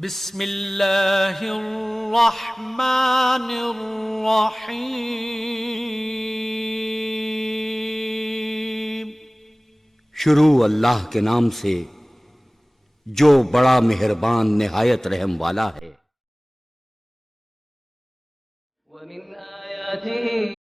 बिस्मिल्लाहिर्रहमानिर्रहीम। शुरू अल्लाह के नाम से जो बड़ा मेहरबान निहायत रहम वाला है। वमिन आयातिही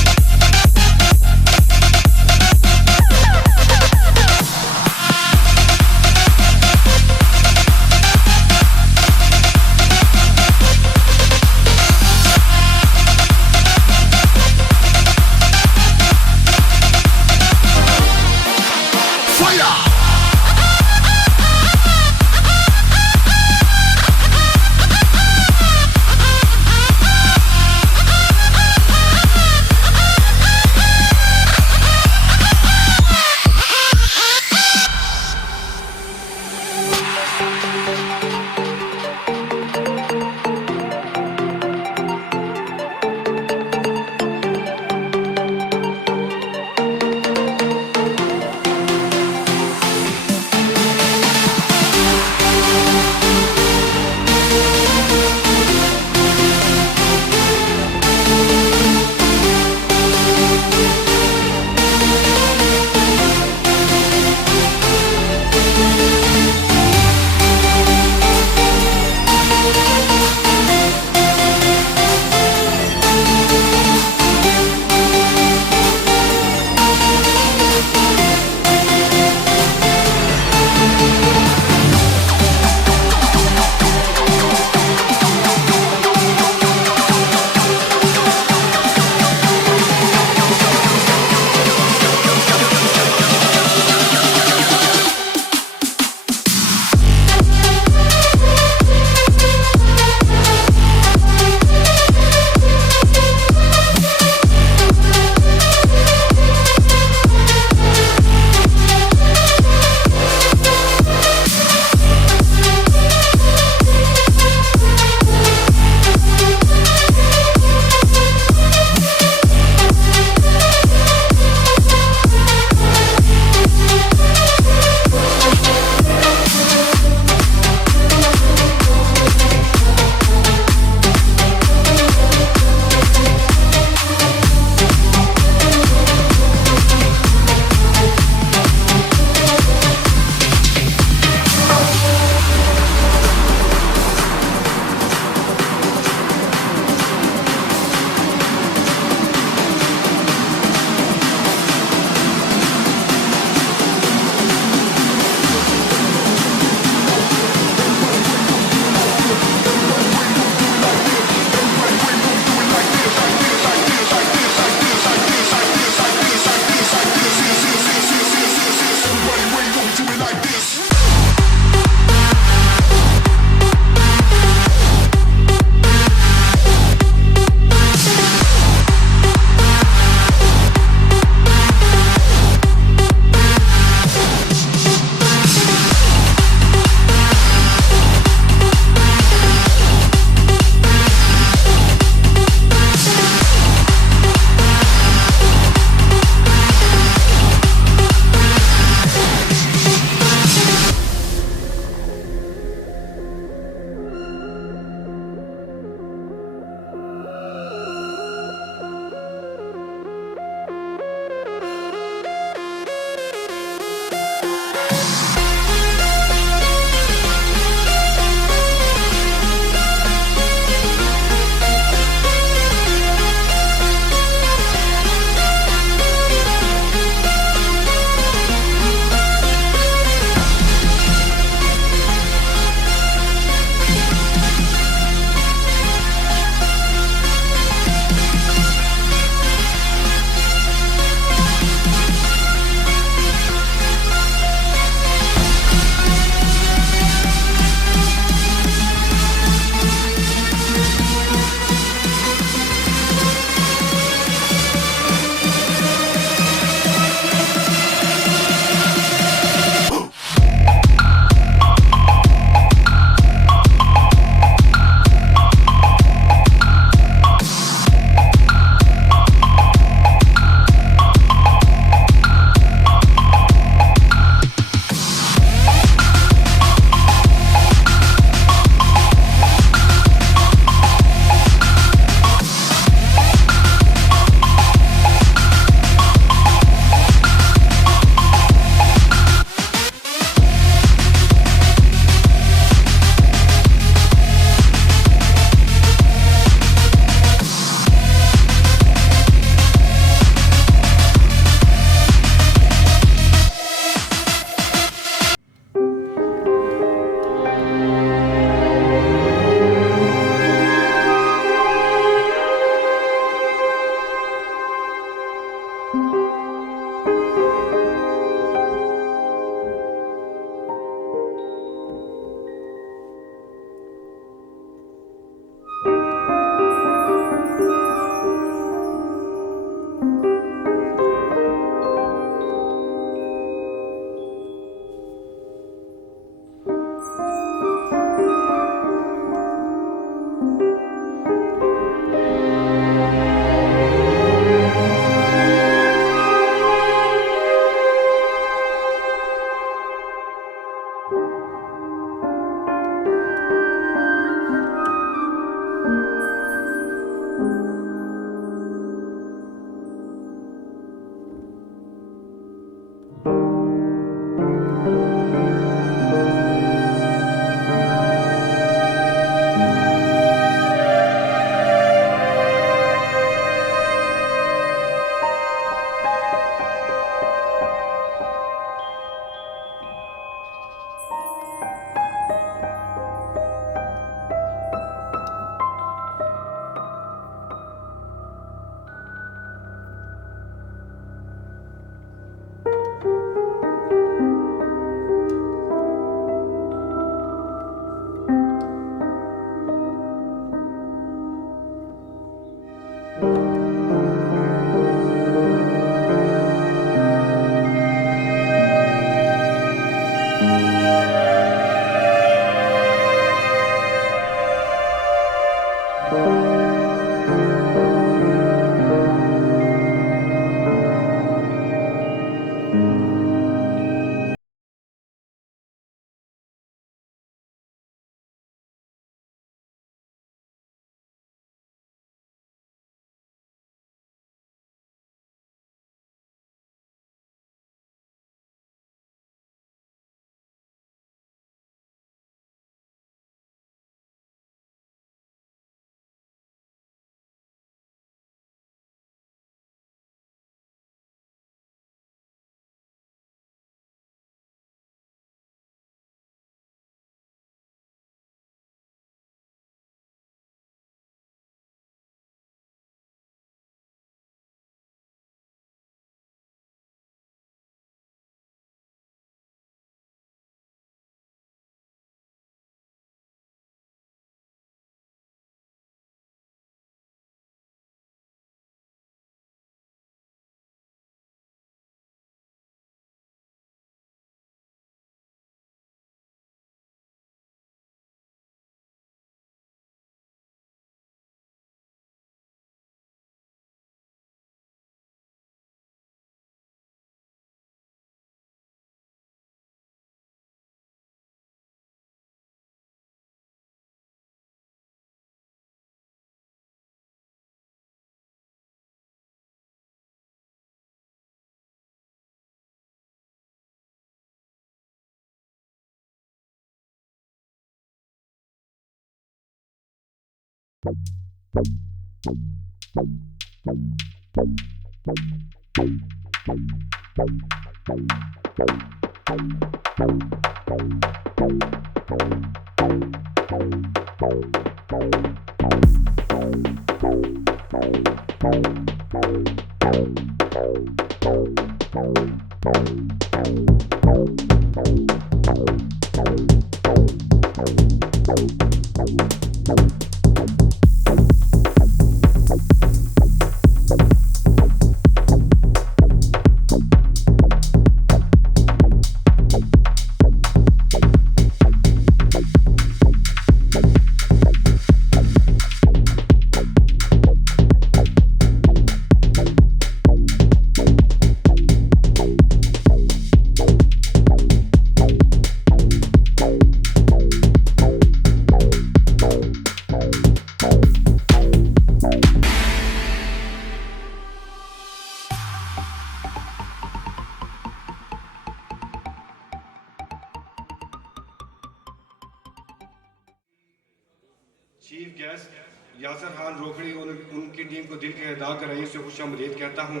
चीफ गेस्ट यासर खान रोकड़ी और उनकी टीम को दिल के अदा कराइयों से खुशामदीद कहता हूँ।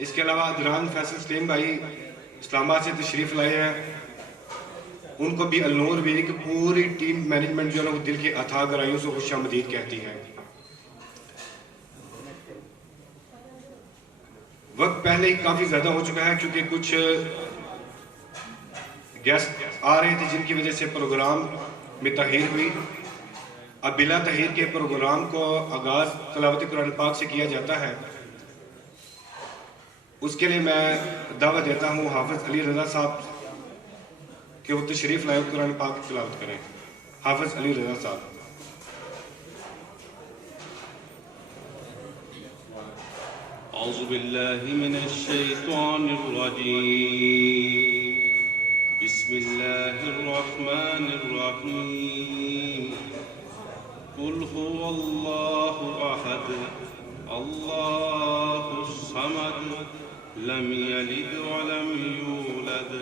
इसके अलावा अदनान फैसल सलीम भाई इस्लामाबाद से तशरीफ़ लाए हैं, उनको भी अलनूर भी की पूरी टीम मैनेजमेंट जो है वो दिल के अता कराइयों से खुशामदीद कहती है। वक्त पहले ही काफ़ी ज़्यादा हो चुका है क्योंकि कुछ गेस्ट आ रहे थे जिनकी वजह से प्रोग्राम में तहीर हुई। अब बिला तहीर के प्रोग्राम को आगाज़ तिलावत कुरान पाक से किया जाता है। उसके लिए मैं दावत देता हूँ हाफिज़ अली रज़ा साहब कि वो तशरीफ़ लाए कुरान पाक की तिलावत करें। हाफिज़ अली रज़ा साहब। औज़ु बिल्लाहि मिनश शैतानिर रजीम। बिस्मिल्लाहिर्रहमानिर्रहीम। बिस्मिल्लाहिर्रहमानिर्रहीम कुल हुवल्लाहु अहद अल्लाहुस समद लम यलिद वलम यूलद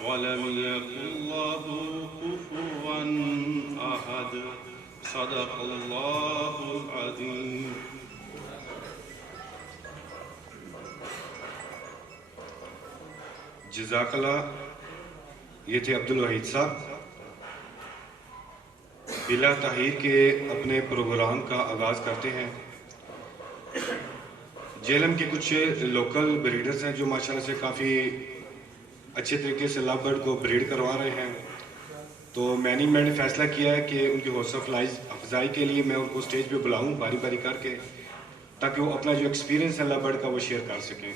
वलम यकुल लहू कुफुवन अहद सदक़ल्लाहुल अज़ीम। जज़ाकल्लाह। ये थे अब्दुल वहीद साहब। बिला ताहीर के अपने प्रोग्राम का आगाज़ करते हैं। जेलम के कुछ लोकल ब्रीडर्स हैं जो माशाल्लाह से काफ़ी अच्छे तरीके से लव बर्ड को ब्रीड करवा रहे हैं। तो मैंने फ़ैसला किया है कि उनकी हौसला अफजाई के लिए मैं उनको स्टेज पे बुलाऊं बारी बारी करके, ताकि वो अपना जो एक्सपीरियंस है लव बर्ड का वो शेयर कर सकें।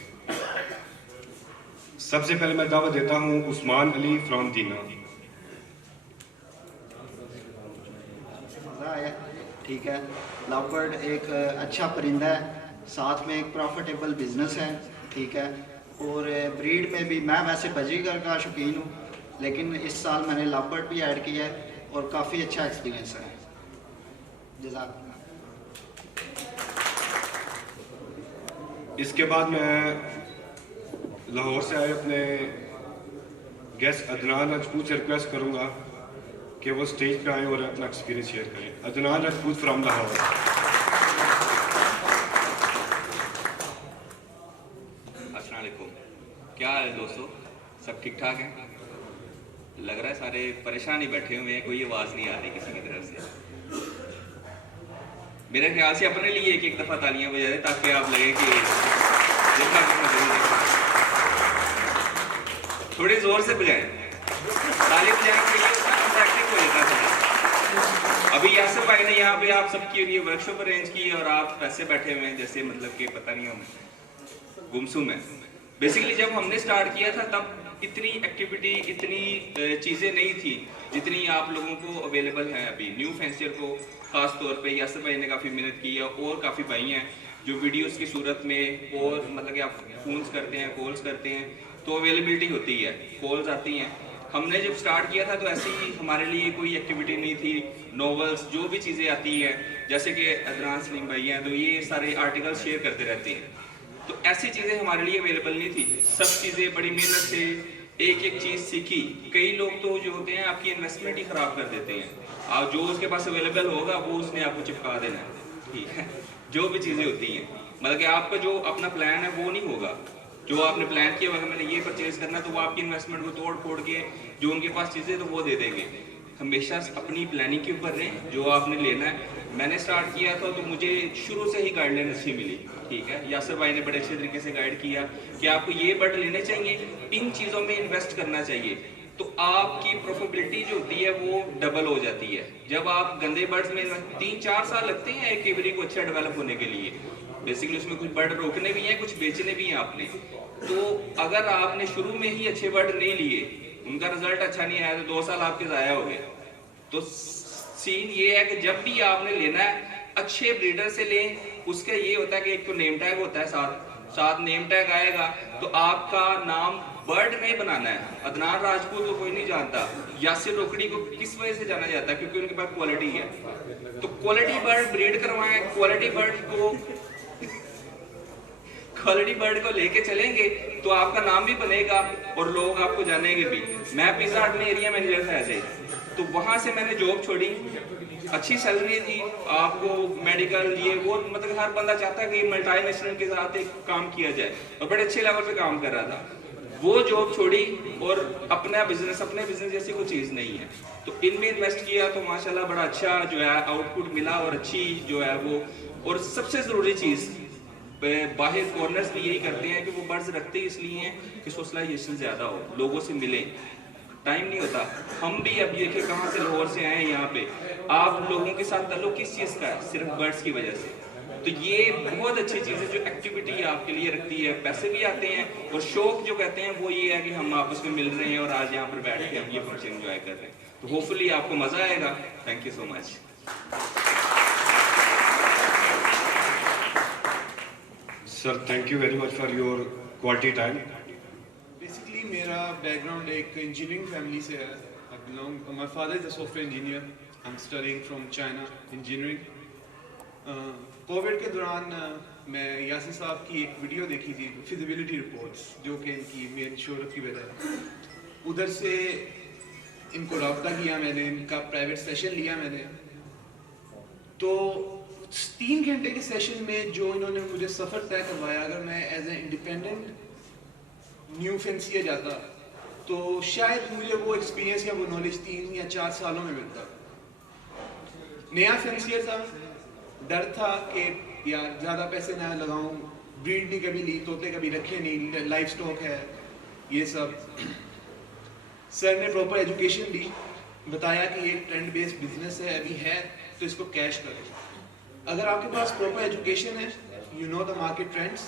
सबसे पहले मैं दावत देता हूं उस्मान अली फ्रॉम दीना। मज़ा आया, ठीक है। लव बर्ड एक अच्छा परिंदा है, साथ में एक प्रॉफिटेबल बिजनेस है, ठीक है। और ब्रीड में भी मैं वैसे बजीगर का शौकीन हूँ, लेकिन इस साल मैंने लव बर्ड भी ऐड किया है और काफ़ी अच्छा एक्सपीरियंस है। जज़ाकल्लाह। इसके बाद मैं लाहौर से आए अपने गेस्ट अदनान राजपूत से रिक्वेस्ट करूंगा कि वो स्टेज पे आए और अपना एक्सपीरियंस शेयर करें। अदनान राजपूत फ्रॉम लाहौर। अस्सलाम वालेकुम, क्या हाल है दोस्तों? सब ठीक ठाक हैं? लग रहा है सारे परेशान ही बैठे हुए हैं, कोई आवाज़ नहीं आ रही किसी की तरफ से। मेरे ख्याल से अपने लिए एक एक दफ़ा तालियां बजा दें ताकि आप लगे कि देखा थोड़ी ज़ोर से बजाएं। ताली बजाएंगे अट्रैक्टिव हो जाता है। अभी यासिर भाई ने यहाँ पे आप सबके लिए वर्कशॉप अरेंज की और आप पैसे बैठे हुए हैं जैसे मतलब कि पता नहीं हमें गुमसुम है। बेसिकली जब हमने स्टार्ट किया था तब इतनी एक्टिविटी, इतनी चीज़ें नहीं थी जितनी आप लोगों को अवेलेबल हैं अभी। न्यू फैंसियर को ख़ास तौर पे यासिर भाई ने काफ़ी मेहनत की है और काफ़ी भाई हैं जो वीडियोस की सूरत में और मतलब कि आप फ़ोन्स करते हैं, कॉल्स करते हैं तो अवेलेबिलिटी होती है, कॉल्स आती हैं। हमने जब स्टार्ट किया था तो ऐसी हमारे लिए कोई एक्टिविटी नहीं थी। नॉवेल्स जो भी चीज़ें आती हैं जैसे कि अदनान सलीम भाई हैं तो ये सारे आर्टिकल्स शेयर करते रहते हैं, तो ऐसी चीज़ें हमारे लिए अवेलेबल नहीं थी। सब चीज़ें बड़ी मेहनत से एक एक चीज़ सीखी। कई लोग तो जो होते हैं आपकी इन्वेस्टमेंट ही ख़राब कर देते हैं। आप जो उसके पास अवेलेबल होगा वो उसने आपको चिपका देना है, ठीक है। जो भी चीज़ें होती हैं मतलब कि आपका जो अपना प्लान है वो नहीं होगा। जो आपने प्लान किया अगर मैंने ये परचेज करना तो वो आपकी इन्वेस्टमेंट को तोड़ फोड़ के जो उनके पास चीज़ें तो वो दे देंगे। हमेशा अपनी प्लानिंग के ऊपर रहें जो आपने लेना है। मैंने स्टार्ट किया था तो मुझे शुरू से ही गाइडलाइन अच्छी मिली, ठीक है। यासिर भाई ने बड़े अच्छे तरीके से गाइड किया कि आपको ये बर्ड लेने चाहिए, इन चीज़ों में इन्वेस्ट करना चाहिए, तो आपकी प्रॉफिटेबिलिटी जो होती है वो डबल हो जाती है। जब आप गंदे बर्ड्स में 3-4 साल लगते हैं एक एवरी को अच्छा डेवलप होने के लिए। बेसिकली उसमें कुछ बर्ड रोकने भी हैं, कुछ बेचने भी हैं आपने। तो अगर आपने शुरू में ही अच्छे बर्ड नहीं लिए, उनका रिजल्ट अच्छा नहीं आया तो 2 साल आपके ज़ाया हो गए। तो सीन ये है कि जब भी आपने लेना है अच्छे ब्रीडर से लें। उसका ये होता है कि एक तो नेम टैग होता है, साथ नेम टैग आएगा तो आपका नाम बर्ड नहीं बनाना है। अदनान राजपूत को कोई नहीं जानता, यासिर रोकड़ी को किस वजह से जाना जाता है? क्योंकि उनके पास क्वालिटी है। तो क्वालिटी बर्ड ब्रीड करवाएं, क्वालिटी बर्ड को लेके चलेंगे तो आपका नाम भी बनेगा और लोग आपको जानेंगे भी। मैं पिज़्ज़ा हट में एरिया मैनेजर था ऐसे, तो वहाँ से मैंने जॉब छोड़ी, अच्छी सैलरी थी, आपको मेडिकल ये वो मतलब हर बंदा चाहता है कि मल्टीनेशनल के साथ एक काम किया जाए और बड़े अच्छे लेवल पे काम कर रहा था। वो जॉब छोड़ी और अपने बिजनेस जैसी कोई चीज़ नहीं है तो इनमें इन्वेस्ट किया तो माशाल्लाह बड़ा अच्छा जो है आउटपुट मिला और अच्छी जो है वो। और सबसे ज़रूरी चीज़ बाहर कॉर्नर्स भी यही करते हैं कि वो बर्ड्स रखते ही इसलिए हैं कि सोशलाइजेशन ज़्यादा हो, लोगों से मिले। टाइम नहीं होता। हम भी अब देखिए कहाँ से लाहौर से आए हैं यहाँ पे, आप लोगों के साथ ताल्लुक किस चीज़ का है? सिर्फ बर्ड्स की वजह से। तो ये बहुत अच्छी चीज़ है जो एक्टिविटी आपके लिए रखती है, पैसे भी आते हैं और शौक जो कहते हैं वो ये है कि हम आपस में मिल रहे हैं और आज यहाँ पर बैठ के हम ये फंक्शन एंजॉय कर रहे हैं। तो होपफुली आपको मज़ा आएगा। Thank you so much. Sir thank you very much for your quality time. Basically मेरा बैकग्राउंड एक इंजीनियरिंग फैमिली से है। I belong, my father is a software engineer, I am studying from China engineering. Covid के दौरान मैं यासिर साहब की एक वीडियो देखी थी, फिजिबिलिटी रिपोर्ट्स, जो कि इनकी मेन शोहरत की वजह है। उधर से इनको रब्ता किया मैंने, इनका प्राइवेट सेशन लिया मैंने। तो 3 घंटे के सेशन में जो इन्होंने मुझे सफ़र तय करवाया, अगर मैं एज ए इंडिपेंडेंट न्यू फेंसियर जाता तो शायद मुझे वो एक्सपीरियंस या वो नॉलेज 3 या 4 सालों में मिलता। नया फेंसियर था, डर था कि यार ज़्यादा पैसे ना लगाऊं, ब्रीड नहीं कभी ली, तोते कभी रखे नहीं, लाइफ स्टॉक है, ये सब। सर ने प्रॉपर एजुकेशन दी, बताया कि एक ट्रेंड बेस्ड बिजनेस है, अभी है तो इसको कैश करो। अगर आपके पास प्रॉपर एजुकेशन है, you know the market trends,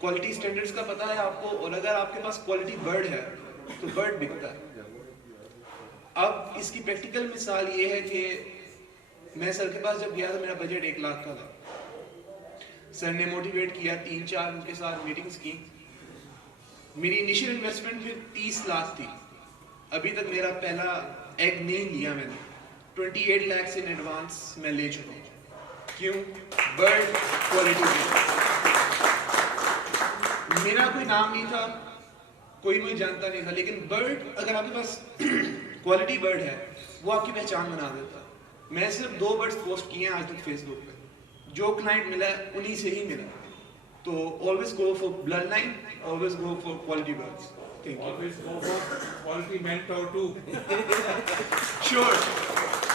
quality standards का पता है आपको, और अगर आपके पास क्वालिटी बर्ड है तो बर्ड बिकता है। अब इसकी प्रैक्टिकल मिसाल ये है कि मैं सर के पास जब गया था, मेरा बजट 1 लाख का था। सर ने मोटिवेट किया, 3-4 उनके साथ मीटिंग्स की। मेरी इनिशियल इन्वेस्टमेंट फिर 30 लाख थी। अभी तक मेरा पहला एग नहीं लिया मैंने। 28 लाख इन एडवांस मैं ले चुका हूँ। क्यों? Bird quality. मेरा कोई नाम नहीं था, कोई मुझे जानता नहीं था, लेकिन बर्ड, अगर आपके पास क्वालिटी बर्ड है, वो आपकी पहचान बना देता। मैं सिर्फ 2 बर्ड्स पोस्ट किए हैं आज तक फेसबुक पे, जो क्लाइंट मिला उन्हीं से ही मिला। तो always go for blood line, always go for quality birds. Thank you. Always go for quality mentor too. Sure,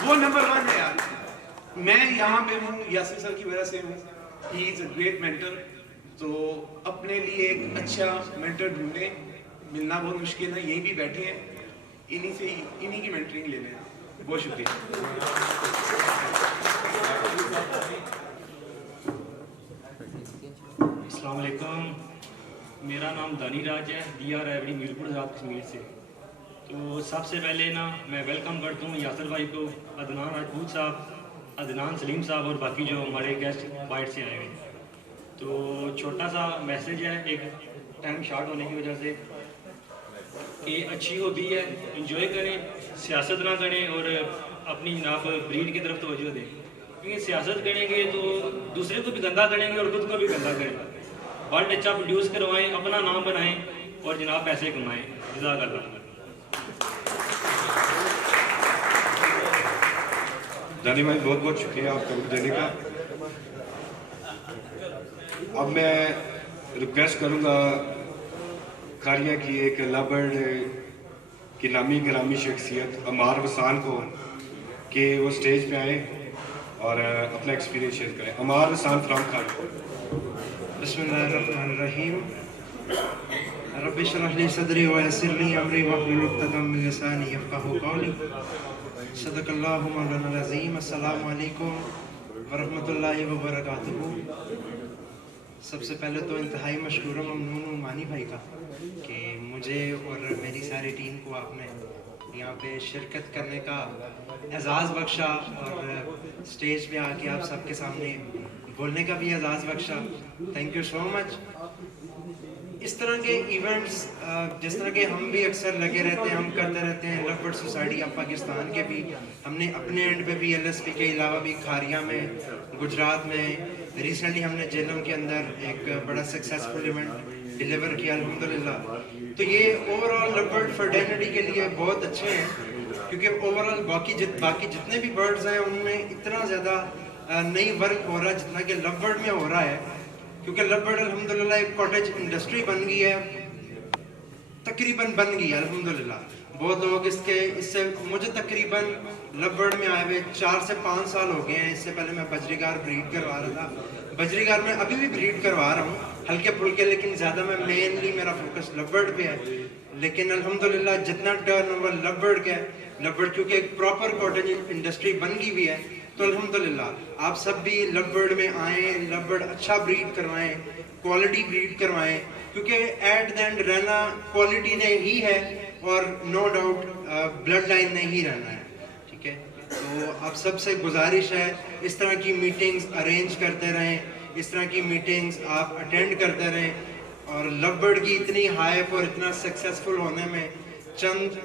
वो नंबर 1 है यार। मैं यहाँ पे हूँ यासिर सर की वजह से हूँ। He is a great mentor. तो अपने लिए एक अच्छा मेंटर ढूंढें, मिलना बहुत मुश्किल है, यहीं भी बैठे हैं, इन्हीं की मेंटरिंग ले लें। बहुत शुक्रिया। अस्सलाम वालेकुम, मेरा नाम दानी राज है, दिया रायबड़ी मीरपुर आज़ाद कश्मीर से। तो सबसे पहले ना मैं वेलकम करता हूँ यासिर भाई को, अदनान राजपूत साहब, अदनान सलीम साहब और बाकी जो हमारे गेस्ट बाइट से आए हुए। तो छोटा सा मैसेज है, एक टाइम शॉर्ट होने की वजह से, कि अच्छी हॉबी है, इंजॉय करें, सियासत ना करें और अपनी जनाब ब्रीड की तरफ तवज्जो दें। क्योंकि सियासत करेंगे तो दूसरे को भी गंदा करेंगे और खुद को भी गंदा करेंगे। वर्ल्ड अच्छा प्रोड्यूस करवाएं, अपना नाम बनाएं और जनाब पैसे कमाएं। जज़ाकल्लाह। दानी भाई बहुत बहुत शुक्रिया आपका वक्त देने का। अब मैं रिक्वेस्ट करूंगा कारिया की एक लबर्ड की नामी ग्रामी शख्सियत अमार वसान को कि वो स्टेज पे आए और अपना एक्सपीरियंस शेयर करें। अमार वसान फ्रॉम खान। बिस्मिल्लाहिर्रहमानिर्रहीम। रब्बि इश्रह ली सदरी व यस्सिर ली अमरी वहलुल उक़दतम मिन लिसानी यफ़क़हू क़ौली। सदक़ल्लाहु मौलाना अज़ीम। अस्सलामु अलैकुम व रहमतुल्लाहि व बरकातुहू। सबसे पहले तो इंतहाई मशकूर ममनून हूँ मानी भाई का कि मुझे और मेरी सारी टीम को आपने यहाँ पे शिरकत करने का एजाज़ बख्शा और स्टेज पे आके आप सबके सामने बोलने का भी एजाज़ बख्शा। Thank you so much. इस तरह के इवेंट्स जिस तरह के हम भी अक्सर लगे रहते हैं, हम करते रहते हैं। लवबर्ड सोसाइटी ऑफ पाकिस्तान के भी हमने अपने एंड पे भी LSP के अलावा भी खारिया में, गुजरात में, रिसेंटली हमने जेलम के अंदर एक बड़ा सक्सेसफुल इवेंट डिलीवर किया अल्हम्दुलिल्लाह। तो ये ओवरऑल लवबर्ड फर्टेनिटी के लिए बहुत अच्छे हैं, क्योंकि ओवरऑल बाकी जितने भी बर्ड्स हैं उनमें इतना ज़्यादा नहीं वर्क हो रहा जितना कि लवबर्ड में हो रहा है। क्योंकि लवबर्ड अल्हम्दुलिल्लाह एक कॉटेज इंडस्ट्री बन गई है, तकरीबन बन गई है अल्हम्दुलिल्लाह। बहुत लोग इससे मुझे तकरीबन लवबर्ड में आए हुए 4 से 5 साल हो गए हैं। इससे पहले मैं बजरीगार ब्रीड करवा रहा था। बजरीगार में अभी भी ब्रीड करवा रहा हूँ हल्के फुल्के, लेकिन ज़्यादा मैं मेनली मेरा फोकस लवबर्ड पे है। लेकिन अल्हम्दुलिल्लाह जितना टर्नओवर लवबर्ड का है, लवबर्ड क्योंकि एक प्रॉपर कॉटेज इंडस्ट्री बन गई हुई है, तो अल्हम्दुलिल्लाह आप सब भी लवबर्ड में आएँ, लवबर्ड अच्छा ब्रीड करवाएं, क्वालिटी ब्रीड करवाएं, क्योंकि एट द एंड रहना क्वालिटी ने ही है और नो डाउट ब्लड लाइन ने ही रहना है। ठीक है, तो आप सबसे गुजारिश है इस तरह की मीटिंग्स अरेंज करते रहें, इस तरह की मीटिंग्स आप अटेंड करते रहें। और लव बर्ड की इतनी हाइप और इतना सक्सेसफुल होने में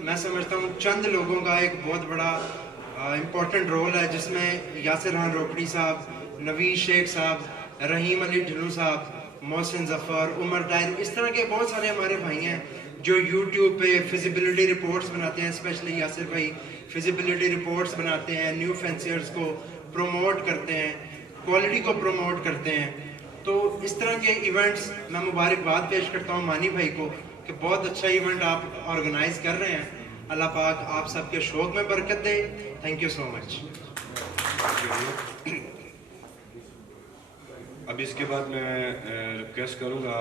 मैं समझता हूँ चंद लोगों का एक बहुत बड़ा इम्पोर्टेंट रोल है, जिसमें यासिर खान रोकड़ी साहब, नवीद शेख साहब, रहीम अली ढिल्लू साहब, मोहसिन जफ़र, उमर डायर, इस तरह के बहुत सारे हमारे भाई हैं जो यूट्यूब पे फिजिबिलिटी रिपोर्ट्स बनाते हैं। स्पेशली यासिर भाई फिजिबिलिटी रिपोर्ट्स बनाते हैं, न्यू फैंसियर्स को प्रमोट करते हैं, क्वालिटी को प्रमोट करते हैं। तो इस तरह के इवेंट्स मैं मुबारकबाद पेश करता हूँ मानी भाई को कि बहुत अच्छा इवेंट आप ऑर्गेनाइज कर रहे हैं। अल्लाह पाक आप सबके शौक में बरकत दे। Thank you so much. अब इसके बाद मैं रिक्वेस्ट करूंगा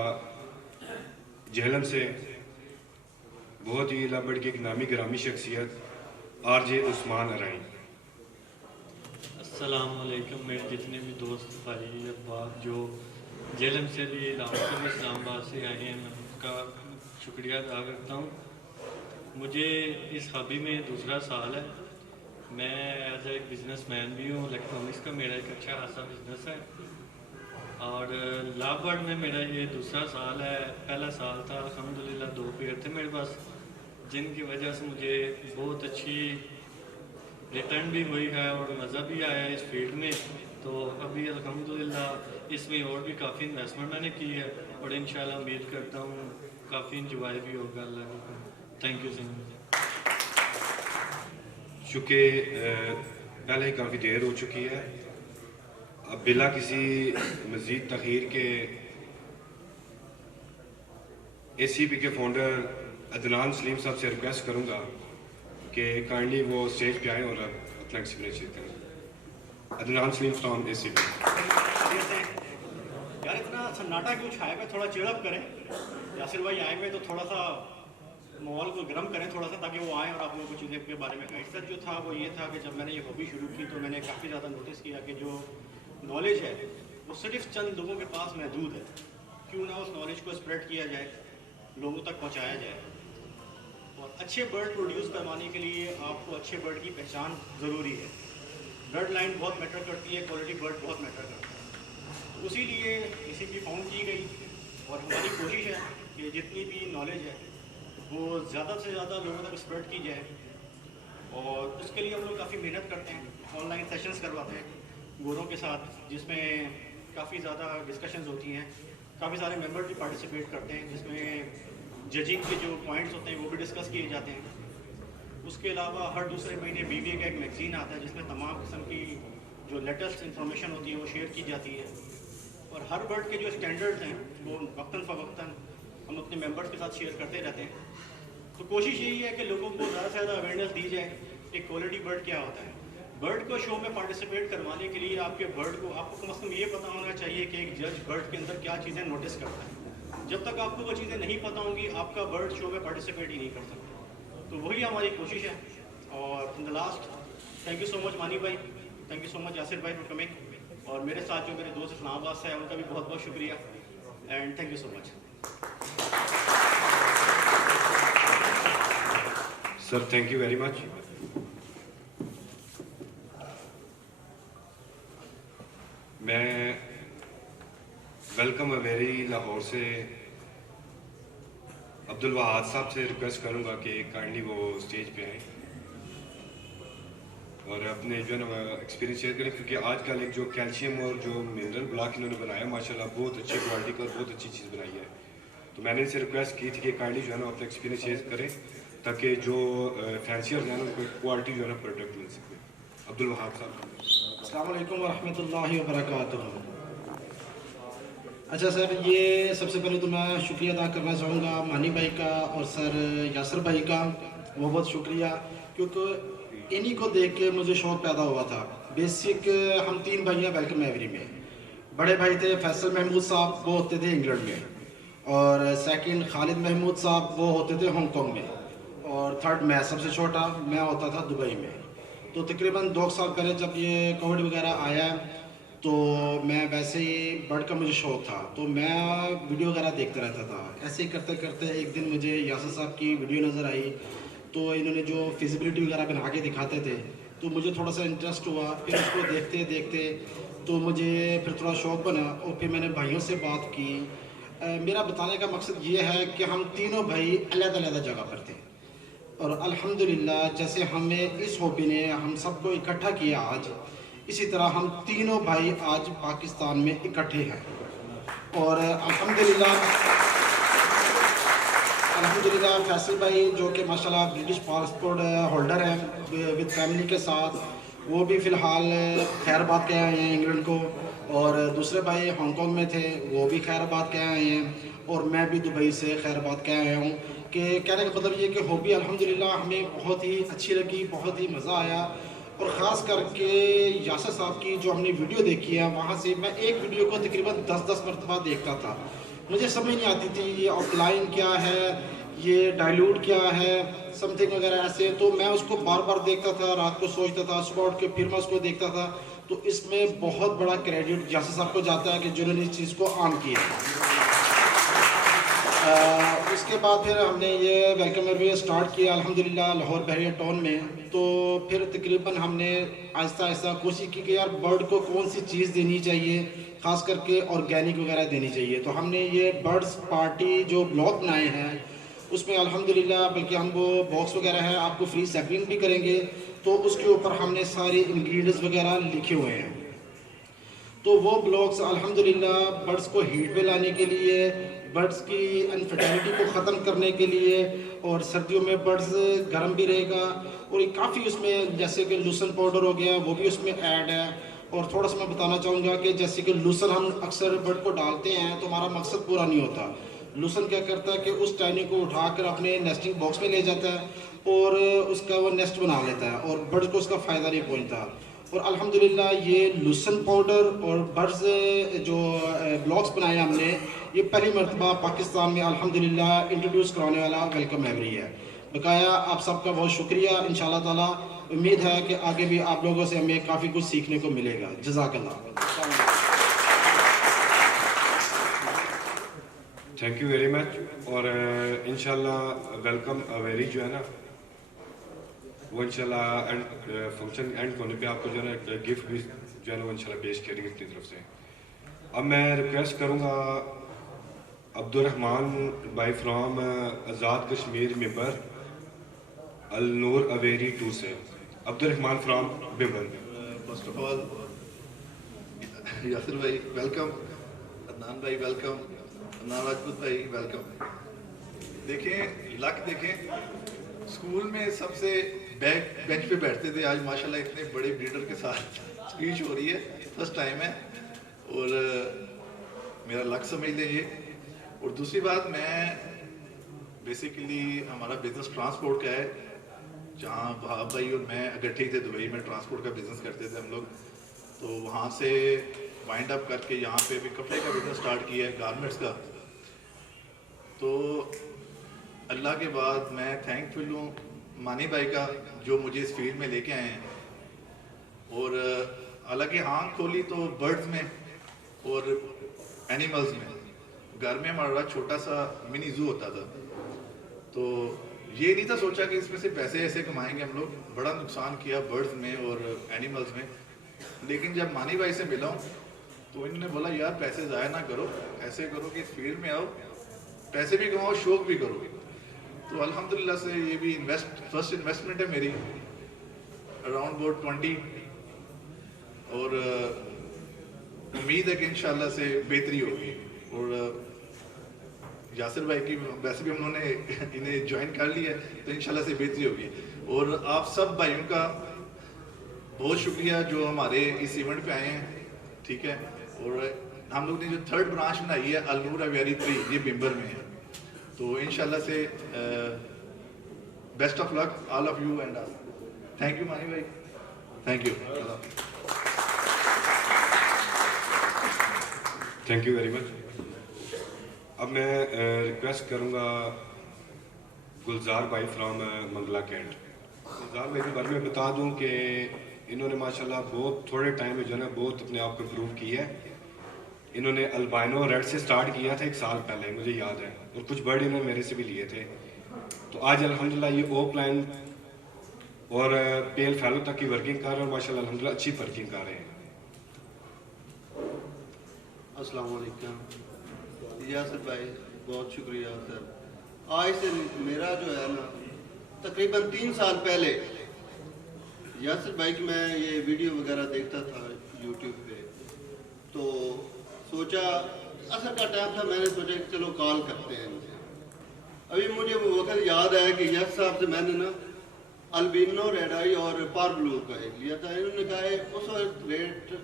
जेहलम से बहुत ही लबड़ की एक नामी ग्रामी शख्सियत आरजे उस्मान अराई। अस्सलाम वालेकुम। मेरे जितने भी दोस्त भाई अहबाब जो जेलम से भी इस्लामाबाद से आए हैं, मैं उनका शुक्रिया अदा करता हूँ। मुझे इस हॉबी में दूसरा साल है। मैं एज ए बिजनेसमैन भी हूँ, इलेक्ट्रॉनिक्स का मेरा एक अच्छा खासा बिजनेस है और लाभवर्ड में मेरा ये दूसरा साल है। पहला साल था अल्हम्दुलिल्लाह 2 पेयर थे मेरे पास, जिनकी वजह से मुझे बहुत अच्छी रिटर्न भी हुई है और मज़ा भी आया इस फील्ड में। तो अभी अल्हम्दुलिल्लाह इसमें और भी काफ़ी इन्वेस्टमेंट मैंने की है और इंशाल्लाह उम्मीद करता हूँ काफ़ी इंजॉय भी होगा अल्लाह का। Thank you so much. चूँकि पहले ही काफ़ी देर हो चुकी है, अब बिला किसी मज़ीद तख़ीर के ACP के फाउंडर अदनान सलीम साहब से रिक्वेस्ट करूँगा कि काइंडली वो स्टेज पे आए और अपना एक्सपीरियंस शेयर करें। Adnan Saleem from ACP। यार इतना सन्नाटा क्यों छाया हुआ, थोड़ा चिड़अप करें। यासिर भाई आए हुए तो थोड़ा सा माहौल को गर्म करें थोड़ा सा, ताकि वो आएँ और आप लोगों को चीज़ें के बारे में कहें। सर जो था वो ये था कि जब मैंने ये हॉबी शुरू की तो मैंने काफ़ी ज़्यादा नोटिस किया कि जो नॉलेज है वो सिर्फ चंद लोगों के पास महदूद है। क्यों ना उस नॉलेज को स्प्रेड किया जाए, लोगों तक पहुँचाया जाए। और अच्छे बर्ड प्रोड्यूस करवाने के लिए आपको अच्छे बर्ड की पहचान ज़रूरी है। ब्लड लाइन बहुत मैटर करती है, क्वालिटी बर्ड बहुत मैटर करता है। तो उसी लिए ACP फाउंड की गई और हमारी कोशिश है कि जितनी भी नॉलेज है वो ज़्यादा से ज़्यादा लोगों तक स्प्रेड की जाए। और उसके लिए हम लोग काफ़ी मेहनत करते हैं, ऑनलाइन सेशंस करवाते हैं गोरों के साथ, जिसमें काफ़ी ज़्यादा डिस्कशंस होती हैं। काफ़ी सारे मेंबर भी पार्टिसिपेट करते हैं, जिसमें जजिंग के जो पॉइंट्स होते हैं वो भी डिस्कस किए जाते हैं। उसके अलावा हर दूसरे महीने BBA का एक मैगज़ीन आता है जिसमें तमाम किस्म की जो लेटेस्ट इंफॉर्मेशन होती है वो शेयर की जाती है। और हर बर्ड के जो स्टैंडर्ड्स हैं वो वक्तन फ़वक्तन हम अपने मेंबर्स के साथ शेयर करते रहते हैं। तो कोशिश यही है कि लोगों को ज़्यादा से ज़्यादा अवेयरनेस दी जाए कि क्वालिटी बर्ड क्या होता है। बर्ड को शो में पार्टिसिपेट करवाने के लिए आपके बर्ड को आपको कम से कम ये पता होना चाहिए कि एक जज बर्ड के अंदर क्या चीज़ें नोटिस करता है। जब तक आपको वो चीज़ें नहीं पता होंगी आपका बर्ड शो में पार्टिसिपेट ही नहीं कर सकता। तो वही हमारी कोशिश है। और in the last thank you so much मानी भाई, thank you so much Yasir भाई फॉर कमिंग। और मेरे साथ जो मेरे दोस्त इस्लामाबाद से हैं उनका भी बहुत बहुत शुक्रिया and thank you so much. Sir thank you very much. मैं वेलकम अवेरी लाहौर से अब्दुल वहाद साहब से रिक्वेस्ट करूंगा कि काइंडली वो स्टेज पे आए और अपने जो है ना एक्सपीरियंस शेयर करें, क्योंकि आजकल एक जो कैल्शियम और जो मिनरल ब्लॉक इन्होंने बनाया माशाल्लाह बहुत अच्छी क्वालिटी का और बहुत अच्छी चीज़ बनाई है। तो मैंने इनसे रिक्वेस्ट की थी कि काइंडली जो है ना अपना एक्सपीरियंस शेयर करें ताकि जो फैंसियर हैं उनको क्वालिटी जो है ना प्रोडक्ट मिल सके। अब्दुल वहाब साहब। अस्सलाम वालेकुम वरहमतुल्लाहि वबरकातुहू। अच्छा सर, ये सबसे पहले तो मैं शुक्रिया अदा करना चाहूँगा मानी भाई का और सर यासर भाई का बहुत बहुत शुक्रिया, क्योंकि इन्हीं को देख के मुझे शौक़ पैदा हुआ था। बेसिक हम 3 भाई हैं वेलकम एवरी में। बड़े भाई थे फैसल महमूद साहब, वो होते थे इंग्लैंड में, और सेकंड खालिद महमूद साहब वो होते थे हांगकॉन्ग में, और थर्ड मैं सबसे छोटा मैं होता था दुबई में। तो तकरीबन 2 साल पहले जब ये कोविड वगैरह आया तो मैं वैसे ही बर्ड का मुझे शौक़ था तो मैं वीडियो वगैरह देखता रहता था। ऐसे ही करते करते एक दिन मुझे यासर साहब की वीडियो नज़र आई, तो इन्होंने जो फिजिबिलिटी वगैरह बना के दिखाते थे तो मुझे थोड़ा सा इंटरेस्ट हुआ। फिर उसको देखते देखते तो मुझे फिर थोड़ा शौक़ बना और फिर मैंने भाइयों से बात की। मेरा बताने का मकसद ये है कि हम तीनों भाई अलग-अलग जगह पर थे और अल्हम्दुलिल्लाह जैसे हमें इस हॉबी ने हम सबको इकट्ठा किया आज, इसी तरह हम तीनों भाई आज पाकिस्तान में इकट्ठे हैं और अल्हम्दुलिल्लाह फैसल भाई जो कि माशाल्लाह ब्रिटिश पासपोर्ट होल्डर हैं विद फैमिली के साथ, वो भी फ़िलहाल खैराबाद के आए हैं इंग्लैंड को, और दूसरे भाई हांगकांग में थे वो भी खैराबाद के आए हैं, और मैं भी दुबई से खैराबाद के आया हूँ। कि कहने का मतलब ये कि हॉबी अल्हम्दुलिल्लाह हमें बहुत ही अच्छी लगी, बहुत ही मज़ा आया, और ख़ास करके यासर साहब की जो हमने वीडियो देखी है वहाँ से मैं एक वीडियो को तकरीबन 10-10 मरतबा देखता था। मुझे समझ नहीं आती थी ये आउटलाइन क्या है, ये डाइल्यूट क्या है, समथिंग वगैरह ऐसे, तो मैं उसको बार बार देखता था, रात को सोचता था, सुबह उठ के फिर मैं उसको देखता था। तो इसमें बहुत बड़ा क्रेडिट यासर साहब को जाता है कि जिन्होंने इस चीज़ को आम किया। उसके बाद फिर हमने ये वेलकम एवरीवेयर स्टार्ट किया अल्हम्दुलिल्लाह लाहौर बहरिया टाउन में। तो फिर तकरीबन हमने आहिस्ता आहिस्ता कोशिश की कि यार बर्ड को कौन सी चीज़ देनी चाहिए, ख़ास करके ऑर्गेनिक वगैरह देनी चाहिए। तो हमने ये बर्ड्स पार्टी जो ब्लॉग बनाए हैं उसमें अल्हम्दुलिल्लाह, बल्कि हम वो बॉक्स वगैरह है आपको फ्री सैम्पलिंग भी करेंगे, तो उसके ऊपर हमने सारे इंग्रेडिएंट्स वगैरह लिखे हुए हैं। तो वो ब्लॉग्स अल्हम्दुलिल्लाह बर्ड्स को हीट पे लाने के लिए, बर्ड्स की अनफर्टिलिटी को ख़त्म करने के लिए, और सर्दियों में बर्ड्स गर्म भी रहेगा, और ये काफ़ी उसमें जैसे कि लूसन पाउडर हो गया वो भी उसमें ऐड है। और थोड़ा सा मैं बताना चाहूँगा कि जैसे कि लूसन हम अक्सर बर्ड को डालते हैं तो हमारा मकसद पूरा नहीं होता। लूसन क्या करता है कि उस टाइनी को उठाकर अपने नेस्टिंग बॉक्स में ले जाता है और उसका वो नेस्ट बना लेता है, और बर्ड्स को उसका फ़ायदा नहीं पहुँचता। और अल्हम्दुलिल्लाह ये लूसन पाउडर और बर्ड्स जो ब्लॉक्स बनाए हमने, ये पहली मरतबा पाकिस्तान में अल्हम्दुलिल्लाह इंट्रोड्यूस कराने वाला वेलकम एवरी है। बकाया आप सबका बहुत शुक्रिया। इंशाल्लाह ताला उम्मीद है कि आगे भी आप लोगों से हमें काफ़ी कुछ सीखने को मिलेगा। जज़ाकल्लाह। Thank you very much. और इंशाल्लाह वेलकम अवेरी जो है ना, वो इंशाल्लाह एंड फंक्शन एंड होने पे आपको जो है ना गिफ्ट भी जो है ना वो इंशाल्लाह पेश करेंगे अपनी तरफ से। अब मैं रिक्वेस्ट करूँगा अब्दुर्रहमान भाई फ्राम आज़ाद कश्मीर मेंबर अल नूर अवेरी 2 से। Abdurrahman from member. First of all Yasir भाई वेलकम, अदनान भाई वेलकम, अदनान राजपूत भाई वेलकम। देखें लक देखें, स्कूल में सबसे बैक बेंच पे बैठते थे, आज माशाल्लाह इतने बड़े ब्रीडर के साथ स्पीच हो रही है, फर्स्ट टाइम है, और मेरा लक समझ लीजिए। और दूसरी बात, मैं बेसिकली हमारा बिजनेस ट्रांसपोर्ट का है, जहाँ भाव भाई और मैं इकट्ठे थे दुबई में, ट्रांसपोर्ट का बिज़नेस करते थे हम लोग। तो वहाँ से वाइंड अप करके यहाँ पे भी कपड़े का बिज़नेस स्टार्ट किया है, गारमेंट्स का। तो अल्लाह के बाद मैं थैंकफुल हूँ मानी भाई का, जो मुझे इस फील्ड में लेके आए हैं। और हालांकि आँख खोली तो बर्ड्स में और एनिमल्स में। घर में हमारा छोटा सा मिनी जू होता था, तो ये नहीं था सोचा कि इसमें से पैसे ऐसे कमाएंगे हम लोग। बड़ा नुकसान किया बर्ड्स में और एनिमल्स में। लेकिन जब मानी भाई से मिला हूँ तो इन्होंने बोला यार पैसे ज़ाया ना करो, ऐसे करो कि इस फील्ड में आओ, पैसे भी कमाओ, शौक भी करो। तो अल्हम्दुलिल्लाह से ये भी फर्स्ट इन्वेस्टमेंट है मेरी, अराउंड अबाउट 20, और उम्मीद है कि इंशाल्लाह से बेहतरी होगी। और यासिर भाई की वैसे भी हम लोगों ने इन्हें ज्वाइन कर लिया है, तो इंशाल्लाह से बेहतरी होगी। और आप सब भाइयों का बहुत शुक्रिया जो हमारे इस इवेंट पे आए हैं, ठीक है। और हम लोग ने जो 3rd ब्रांच बनाई है अल नूर अवेरी 3, ये बिम्बर में है। तो इंशाल्लाह से best of luck all of you and all. Thank you मानी भाई, thank you. Thank you very much. अब मैं रिक्वेस्ट करूँगा गुलजार भाई फ्राम मंगला कैंट। गुलजार भाई के बारे में बता दूँ कि इन्होंने माशाल्लाह बहुत थोड़े टाइम में जो है ना बहुत अपने आप को इम्प्रूव किया है। इन्होंने अल्बाइनो रेड से स्टार्ट किया था 1 साल पहले, मुझे याद है, और कुछ बर्ड इन्होंने मेरे से भी लिए थे। तो आज अल्हम्दुलिल्लाह ये ओक लाइन और पेल फैलो तक की वर्किंग कर रहे हैं, और माशाल्लाह अल्हम्दुलिल्लाह अच्छी वर्किंग कर रहे हैं। अस्सलाम वालेकुम। यासिर भाई बहुत शुक्रिया सर। आज से मेरा जो है ना तकरीबन 3 साल पहले यासिर भाई की मैं ये वीडियो वगैरह देखता था यूट्यूब पे, तो सोचा असर का टाइम था, मैंने सोचा कि चलो कॉल करते हैं इनसे। अभी मुझे वो वक्त याद आया कि यस साहब से मैंने ना अल्बिनो रेड आई और पार ब्लू का एक लिया था। इन्होंने कहा है उस वक्त रेट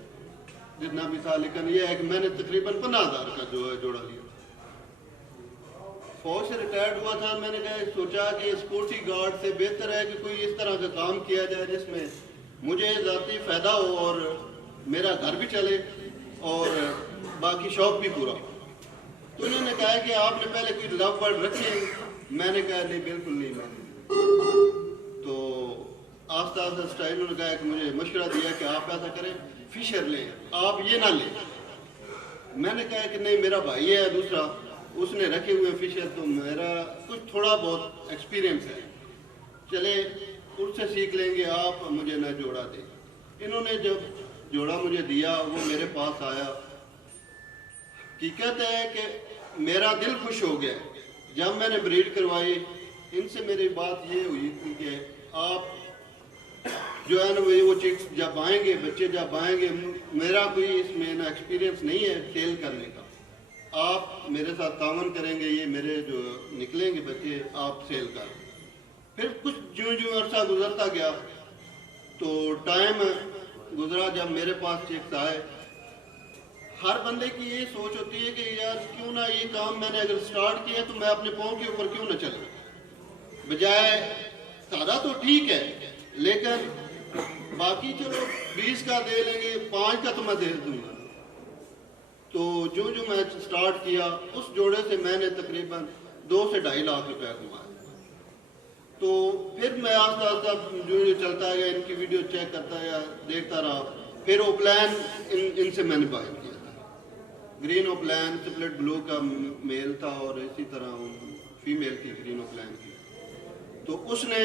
जितना भी था, लेकिन ये है कि मैंने तकरीबन 50,000 का जो है जोड़ा लिया। फौज से रिटायर्ड हुआ था, मैंने कहा सोचा कि सिक्योरिटी गार्ड से बेहतर है कि कोई इस तरह का काम किया जाए जिसमें मुझे ज़ाती फ़ायदा हो और मेरा घर भी चले और बाकी शौक भी पूरा। तो उन्होंने कहा कि आपने पहले कोई लव वर्ड रखे। मैंने कहा नहीं, बिल्कुल नहीं मैंने। तो आस्ता आस्ता स्टाइल उन्होंने कहा कि मुझे मशवरा दिया कि आप ऐसा करें, फिशर लें, आप ये ना लें। मैंने कहा कि नहीं, मेरा भाई है दूसरा, उसने रखे हुए फिशर, तो मेरा कुछ थोड़ा बहुत एक्सपीरियंस है, चले उससे सीख लेंगे, आप मुझे ना जोड़ा दें। इन्होंने जब जोड़ा मुझे दिया, वो मेरे पास आया, हकीकत है कि मेरा दिल खुश हो गया। जब मैंने ब्रीड करवाई, इनसे मेरी बात ये हुई थी कि आप जो है ना वो चिक्स जब आएंगे, बच्चे जब आएंगे, मेरा कोई इसमें ना एक्सपीरियंस नहीं है सेल करने का, आप मेरे साथ तावन करेंगे, ये मेरे जो निकलेंगे बच्चे आप सेल कर। फिर कुछ ज्यों ज्यों अरसा गुजरता गया, तो टाइम गुजरा जब मेरे पास चिक्स आए। हर बंदे की ये सोच होती है कि यार क्यों ना ये काम मैंने अगर स्टार्ट किया तो मैं अपने पाँव के ऊपर क्यों ना चलूं, बजाय सादा तो ठीक है लेकिन बाकी चलो 20 का दे लेंगे, 5 का तो मैं दे दूंगा। तो जो जो मैं स्टार्ट किया, उस जोड़े से मैंने तकरीबन 2 से 2.5 लाख रुपया कमाया। तो फिर मैं आस्ता आस्ता जो चलता गया, इनकी वीडियो चेक करता गया, देखता रहा। फिर ओपलैन इनसे मैंने बाय किया था। ग्रीन ओपलैन स्प्लिट ब्लू का मेल था और इसी तरह फीमेल थी ग्रीन ओपलैन की। तो उसने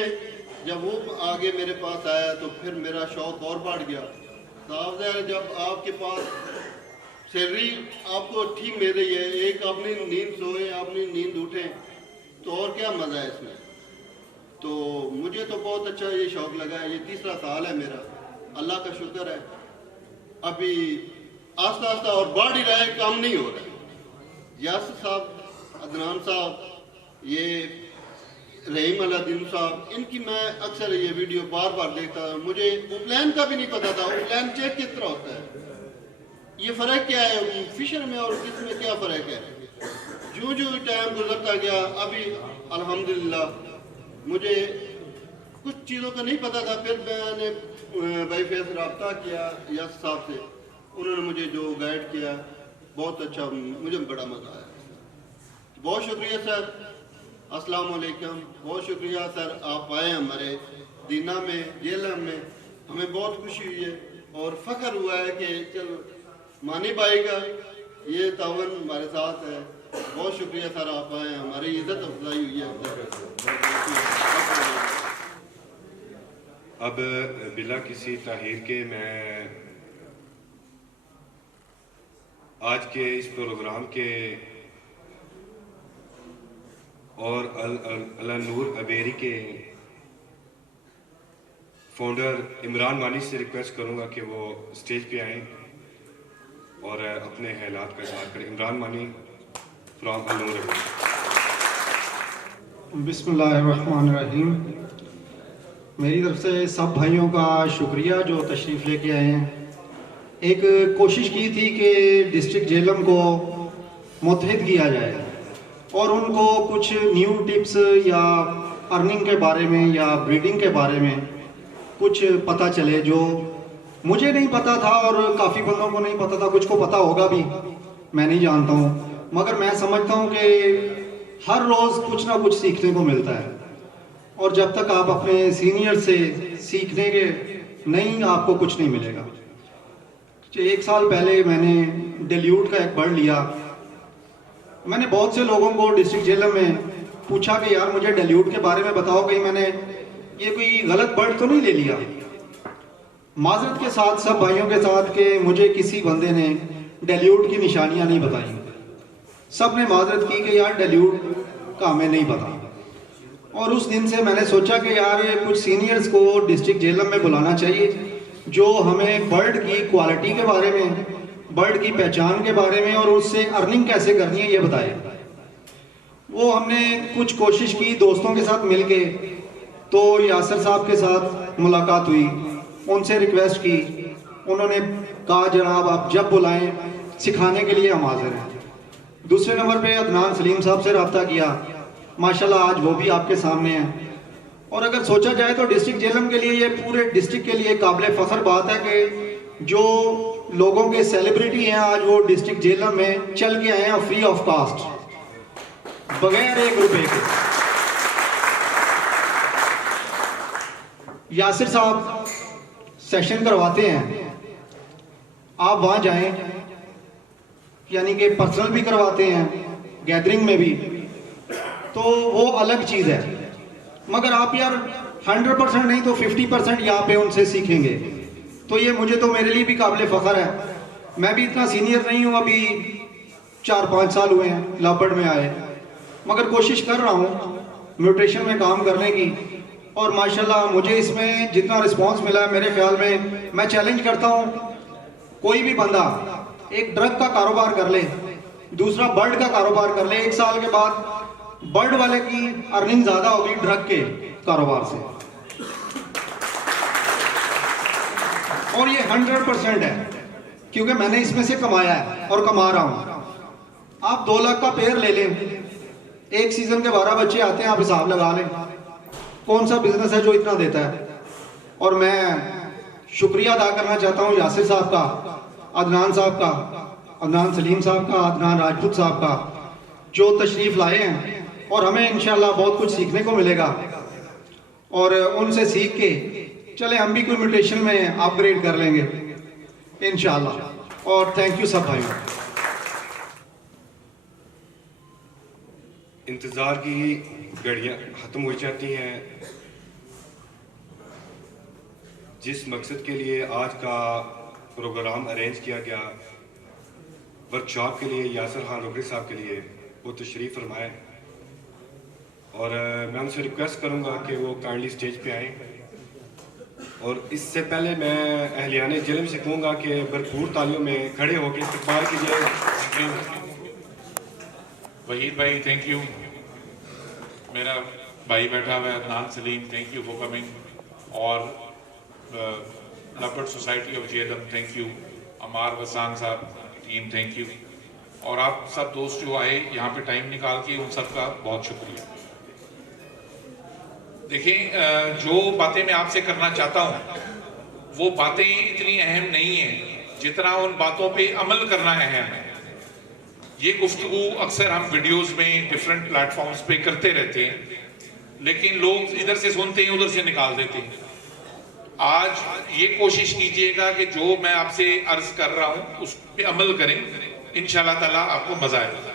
जब वो आगे मेरे पास आया तो फिर मेरा शौक और बढ़ गया। साफ है, जब आपके पास सैलरी आपको ठीक मिल रही है, एक अपनी नींद सोए, अपनी नींद उठे, तो और क्या मज़ा है इसमें। तो मुझे तो बहुत अच्छा ये शौक लगा है। ये 3रा साल है मेरा, अल्लाह का शुक्र है। अभी आस्ता आस्ता और बढ़ ही रहा है, कम नहीं हो रहा है। यासिर साहब, अदनान साहब, ये रहीम अलादीन साहब, इनकी मैं अक्सर ये वीडियो बार बार देखता हूँ। मुझे उपलैन का भी नहीं पता था, उपलैन चेक किस तरह होता है, ये फ़र्क क्या है फिशर में और किसमें क्या फ़र्क है। जो जो टाइम गुजरता गया, अभी अल्हम्दुलिल्लाह मुझे कुछ चीज़ों का नहीं पता था। फिर मैंने भाई फेस रब्ता किया यस साहब से, उन्होंने मुझे जो गाइड किया बहुत अच्छा, मुझे बड़ा मज़ा आया। बहुत शुक्रिया सर, अस्सलाम वालेकुम। बहुत शुक्रिया सर, आप आए हमारे दीना में, जेलम में, हमें बहुत खुशी हुई है और फ़ख्र हुआ है कि चलो मानी भाई का ये तावन हमारे साथ है। बहुत शुक्रिया सर, आप आए, हमारी इज्जत अफजाई हुई है। अब बिला किसी ताहीर के मैं आज के इस प्रोग्राम के और अल नूर अबेरी के फाउंडर इमरान मानी से रिक्वेस्ट करूंगा कि वो स्टेज पे आएं और अपने हालात का इजहार करें। इमरान मानी फ्रॉम अल नूर अबेरी। बिस्मिल्लाहिर्रहमानिर्रहीम। मेरी तरफ से सब भाइयों का शुक्रिया जो तशरीफ़ लेके आए हैं। एक कोशिश की थी कि डिस्ट्रिक्ट जेलम को मुत्तहिद किया जाए और उनको कुछ न्यू टिप्स या अर्निंग के बारे में या ब्रीडिंग के बारे में कुछ पता चले जो मुझे नहीं पता था और काफ़ी बंदों को नहीं पता था। कुछ को पता होगा भी, मैं नहीं जानता हूँ, मगर मैं समझता हूँ कि हर रोज़ कुछ ना कुछ सीखने को मिलता है और जब तक आप अपने सीनियर से सीखने के नहीं, आपको कुछ नहीं मिलेगा। 1 साल पहले मैंने डेल्यूट का एक बर्ड लिया। मैंने बहुत से लोगों को डिस्ट्रिक्ट जेल में पूछा कि यार मुझे डेल्यूट के बारे में बताओ, कहीं मैंने ये कोई गलत बर्ड तो नहीं ले लिया। माजरत के साथ सब भाइयों के साथ कि मुझे किसी बंदे ने डेल्यूट की निशानियां नहीं बताई। सब ने माजरत की कि यार डाइल्यूट का हमें नहीं पता। और उस दिन से मैंने सोचा कि यार कुछ सीनियर्स को डिस्ट्रिक्ट जेलम में बुलाना चाहिए जो हमें बर्ड की क्वालिटी के बारे में, बर्ड की पहचान के बारे में और उससे अर्निंग कैसे करनी है ये बताए। वो हमने कुछ कोशिश की दोस्तों के साथ मिलके, तो यासिर साहब के साथ मुलाकात हुई, उनसे रिक्वेस्ट की, उन्होंने कहा जनाब आप जब बुलाएं सिखाने के लिए हम हाजिर हैं। दूसरे नंबर पे अदनान सलीम साहब से रब्ता किया, माशाल्लाह आज वो भी आपके सामने हैं। और अगर सोचा जाए तो डिस्ट्रिक्ट जेलम के लिए, ये पूरे डिस्ट्रिक्ट के लिए काबिल फ़ख्र बात है कि जो लोगों के सेलिब्रिटी हैं आज वो डिस्ट्रिक्ट जेलम में चल के आए हैं फ्री ऑफ कास्ट, बगैर 1 रुपए के। यासिर साहब सेशन करवाते हैं, आप वहाँ जाएं, यानी कि पर्सनल भी करवाते हैं, गैदरिंग में भी, तो वो अलग चीज़ है। मगर आप यार 100% नहीं तो 50% यहाँ पे उनसे सीखेंगे, तो ये मुझे तो मेरे लिए भी काबिल फ़ख्र है। मैं भी इतना सीनियर नहीं हूँ, अभी 4-5 साल हुए हैं लापड़ में आए, मगर कोशिश कर रहा हूँ म्यूटेशन में काम करने की। और माशाल्लाह मुझे इसमें जितना रिस्पांस मिला है, मेरे ख्याल में मैं चैलेंज करता हूँ कोई भी बंदा एक ड्रग का कारोबार कर ले, दूसरा बर्ड का कारोबार कर ले, 1 साल के बाद बर्ड वाले की अर्निंग ज्यादा होगी ड्रग के कारोबार से। और ये 100% है, क्योंकि मैंने इसमें से कमाया है और कमा रहा हूं। आप 2 लाख का पेयर ले लें, 1 सीजन के 12 बच्चे आते हैं, आप हिसाब लगा लें कौन सा बिजनेस है जो इतना देता है। और मैं शुक्रिया अदा करना चाहता हूं यासिर साहब का, अदनान साहब का, अदनान सलीम साहब का, अदनान राजपूत साहब का, जो तशरीफ लाए हैं। और हमें इंशाल्लाह बहुत कुछ सीखने को मिलेगा और उनसे सीख के चले हम भी कोई म्यूटेशन में अपग्रेड कर लेंगे इंशाल्लाह। और थैंक यू सब भाइयों। इंतज़ार की घड़ियाँ ख़त्म हो जाती हैं। जिस मकसद के लिए आज का प्रोग्राम अरेंज किया गया, वर्कशॉप के लिए, यासिर खान रोकड़ी साहब के लिए, वो तशरीफ़ फरमाएँ। और मैं उनसे रिक्वेस्ट करूँगा कि वो काइंडली स्टेज पे आएँ। और इससे पहले मैं अहलियाने जेलम से कहूँगा कि भरपूर तालियों में खड़े होकर इस्तकबाल कीजिए। वहीद भाई थैंक यू, मेरा भाई बैठा हुआ है Adnan Saleem, thank you for coming. और लपड़ society of Jhelum thank you, Ammar Wasan साहब टीम थैंक यू। और आप सब दोस्त जो आए यहाँ पे टाइम निकाल के, उन सब का बहुत शुक्रिया। देखिए, जो बातें मैं आपसे करना चाहता हूँ वो बातें इतनी अहम नहीं है जितना उन बातों पे अमल करना अहम है। ये गुफ्तगू अक्सर हम वीडियोस में डिफरेंट प्लेटफॉर्म्स पे करते रहते हैं, लेकिन लोग इधर से सुनते हैं उधर से निकाल देते हैं। आज ये कोशिश कीजिएगा कि जो मैं आपसे अर्ज कर रहा हूँ उस पे अमल करें, इंशाल्लाह ताला आपको मजा आएगा।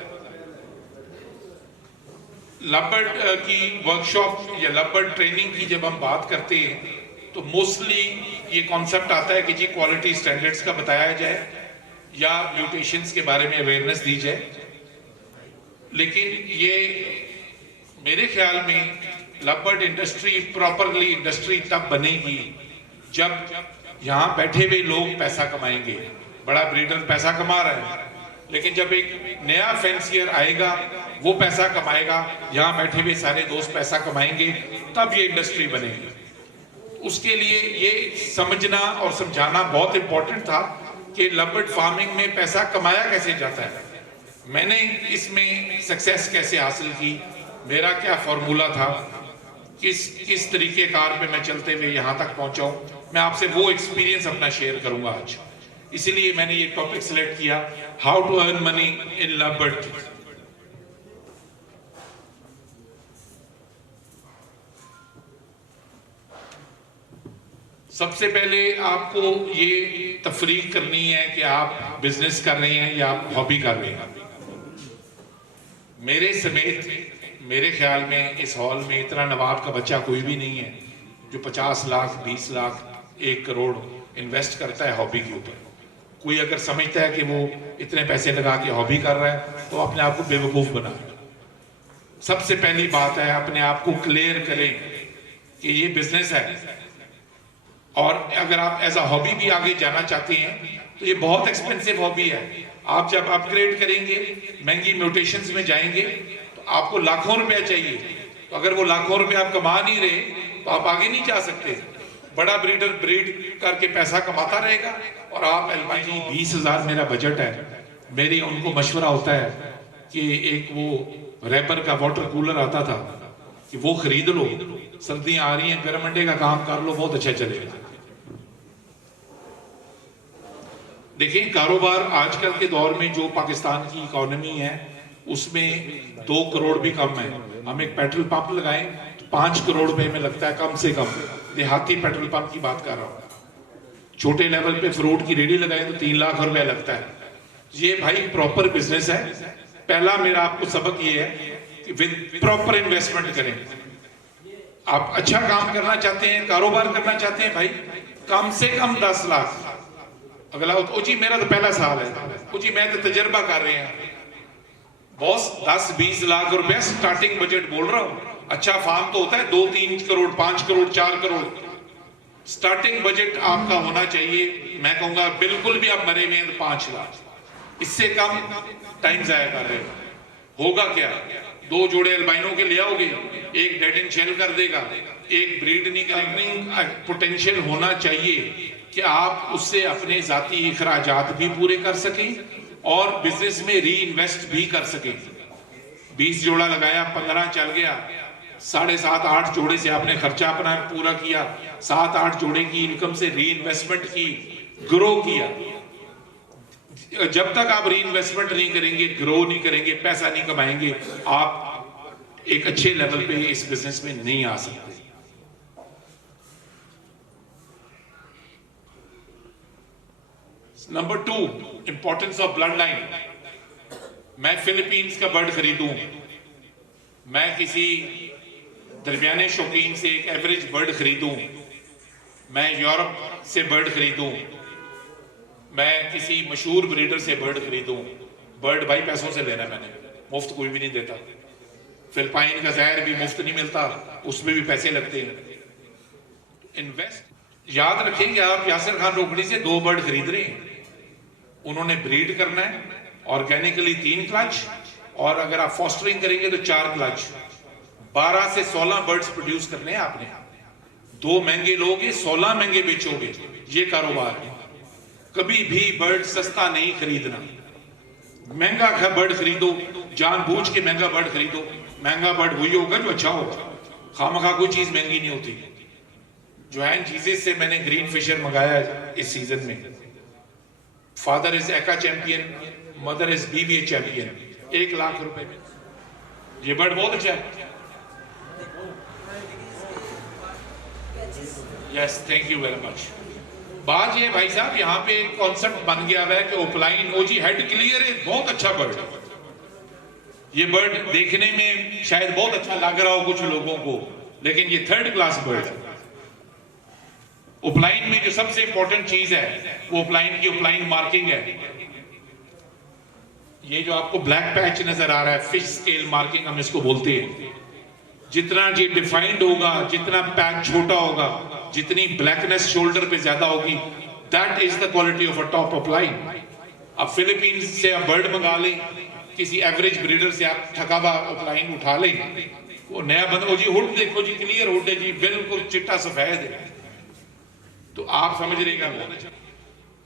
लबर्ड की वर्कशॉप या लबर्ड ट्रेनिंग की जब हम बात करते हैं तो मोस्टली ये कॉन्सेप्ट आता है कि जी क्वालिटी स्टैंडर्ड्स का बताया जाए या म्यूटेशंस के बारे में अवेयरनेस दी जाए। लेकिन ये मेरे ख्याल में लबर्ड इंडस्ट्री प्रॉपरली इंडस्ट्री तब बनेगी जब यहाँ बैठे हुए लोग पैसा कमाएंगे। बड़ा ब्रीडर पैसा कमा रहा है, लेकिन जब एक नया फैंसियर आएगा वो पैसा कमाएगा, यहाँ बैठे हुए सारे दोस्त पैसा कमाएंगे, तब ये इंडस्ट्री बनेगी। उसके लिए ये समझना और समझाना बहुत इंपॉर्टेंट था कि लबर्ड फार्मिंग में पैसा कमाया कैसे जाता है, मैंने इसमें सक्सेस कैसे हासिल की, मेरा क्या फॉर्मूला था, किस तरीके कार पे मैं चलते हुए यहाँ तक पहुँचा हूँ। मैं आपसे वो एक्सपीरियंस अपना शेयर करूँगा आज, इसीलिए मैंने ये टॉपिक सिलेक्ट किया, how to earn money in lovebird. सबसे पहले आपको ये तफरीक करनी है कि आप बिजनेस कर रहे हैं या आप हॉबी कर रहे हैं। मेरे समेत मेरे ख्याल में इस हॉल में इतना नवाब का बच्चा कोई भी नहीं है जो 50 लाख 20 लाख 1 करोड़ इन्वेस्ट करता है हॉबी के ऊपर। कोई अगर समझता है कि वो इतने पैसे लगा के हॉबी कर रहा है तो अपने आप को बेवकूफ़ बना। सबसे पहली बात है अपने आप को क्लियर करें कि ये बिजनेस है, और अगर आप एज अ हॉबी भी आगे जाना चाहते हैं तो ये बहुत एक्सपेंसिव हॉबी है। आप जब अपग्रेड करेंगे, महंगी म्यूटेशंस में जाएंगे, तो आपको लाखों रुपया चाहिए। तो अगर वो लाखों रुपए आप कमा नहीं रहे तो आप आगे नहीं जा सकते। बड़ा ब्रीडर ब्रीड करके पैसा कमाता रहेगा और आप एल्बाइनो 20,000 मेरा बजट है। मेरी उनको मशवरा होता है कि एक वो रैपर का वाटर कूलर आता था कि वो खरीद लो, सर्दियां आ रही हैं, गर्म अंडे का काम कर लो, बहुत अच्छा चलेगा। देखिए कारोबार आजकल के दौर में जो पाकिस्तान की इकोनॉमी है उसमें 2 करोड़ भी कम है। हम एक पेट्रोल पंप लगाएं तो 5 करोड़ रुपए में लगता है कम से कम। देहाती पेट्रोल पंप की बात कर रहा हूं। छोटे लेवल पे फ्रूट की रेडी लगाएं तो 3 लाख रुपया लगता है। ये भाई प्रॉपर बिजनेस है। पहला मेरा आपको सबक ये है कि विद प्रॉपर इन्वेस्टमेंट करें। आप अच्छा काम करना चाहते हैं, कारोबार करना चाहते हैं, भाई कम से कम 10 लाख। अगला ओ जी मेरा तो पहला साल है, ओ जी मैं तो तजर्बा कर रहे हैं। बॉस 10-20 लाख रुपए स्टार्टिंग बजट बोल रहा हूं। अच्छा फार्म तो होता है 2-3 करोड़, 5 करोड़, 4 करोड़। स्टार्टिंग बजट आपका होना चाहिए, मैं कहूंगा बिल्कुल भी आप मरे हुए हैं तो 5 लाख। इससे कम टाइम जाया कर रहे हो। होगा क्या, 2 जोड़े अल्बाइनो के ले आओगे, एक डेड एंड शेल कर देगा, एक ब्रीड नहीं करेगा। पोटेंशियल होना चाहिए कि आप उससे अपने जाती इखराजात भी पूरे कर सकें और बिजनेस में री इन्वेस्ट भी कर सकें। 20 जोड़ा लगाया, 15 चल गया, 7.5-8 जोड़े से आपने खर्चा अपना पूरा किया, 7-8 जोड़े की इनकम से री इन्वेस्टमेंट की, ग्रो किया। जब तक आप री इन्वेस्टमेंट नहीं करेंगे, ग्रो नहीं करेंगे, पैसा नहीं कमाएंगे, आप एक अच्छे लेवल पे इस बिजनेस में नहीं आ सकते। Number 2, importance of blood line. मैं फिलीपींस का बर्ड खरीदूं, मैं किसी दरमियाने शौकीन से एक एवरेज बर्ड खरीदूं, मैं यूरोप से बर्ड खरीदूं, मैं किसी मशहूर ब्रीडर से बर्ड खरीदूं। बर्ड भाई पैसों से लेना, मैंने मुफ्त कोई भी नहीं देता। फिलिपाइन का जहर भी मुफ्त नहीं मिलता, उसमें भी पैसे लगते हैं। इन्वेस्ट याद रखें कि आप यासिर खान रोकड़ी से 2 बर्ड खरीद रहे हैं। उन्होंने ब्रीड करना है, ऑर्गेनिकली 3 क्लच, और अगर आप फॉस्टरिंग करेंगे तो 4 क्लच। 12 से 16 बर्ड्स प्रोड्यूस करने हैं आपने। 2 महंगे लोगे, 16 महंगे बेचोगे। ये कारोबार है। कभी भी बर्ड सस्ता नहीं खरीदना। महंगा बर्ड खरीदो, जानबूझ के महंगा बर्ड खरीदो। महंगा बर्ड वही होगा जो अच्छा होगा। खामखा कोई चीज महंगी नहीं होती। जोहान चीजेस से मैंने ग्रीन फिशर मंगाया इस सीजन में। फादर इज एका champion, mother is BVA champion. 1 lakh रुपए में ये बर्ड बहुत अच्छा है। Yes, thank you very much. बात ये भाई साहब, यहाँ पे कॉन्सेप्ट बन गया है कि ओपलाइन ओजी हेड क्लियर है, बहुत अच्छा बर्ड। ये बर्ड देखने में शायद बहुत अच्छा लग रहा हो कुछ लोगों को, लेकिन ये 3rd क्लास बर्ड है। ओपलाइन में जो सबसे इंपॉर्टेंट चीज है वो ओपलाइन की ओपलाइन मार्किंग है। ये जो आपको ब्लैक पैच नजर आ रहा है, फिश स्केल मार्किंग हम इसको बोलते हैं। जितना ये डिफाइंड होगा, जितना पैच छोटा होगा, जितनी ब्लैकनेस शोल्डर पे ज्यादा होगी, that is the quality of a top opaline. अब फिलीपींस से आप बर्ड मंगा लें, किसी एवरेज ब्रीडर से आप थका हुआ ओपलाइन उठा लें, वो नया बंदा जी हुड देखो जी, क्लियर हुड है जी, बिल्कुल चिट्टा सफेद है, तो आप समझ रहे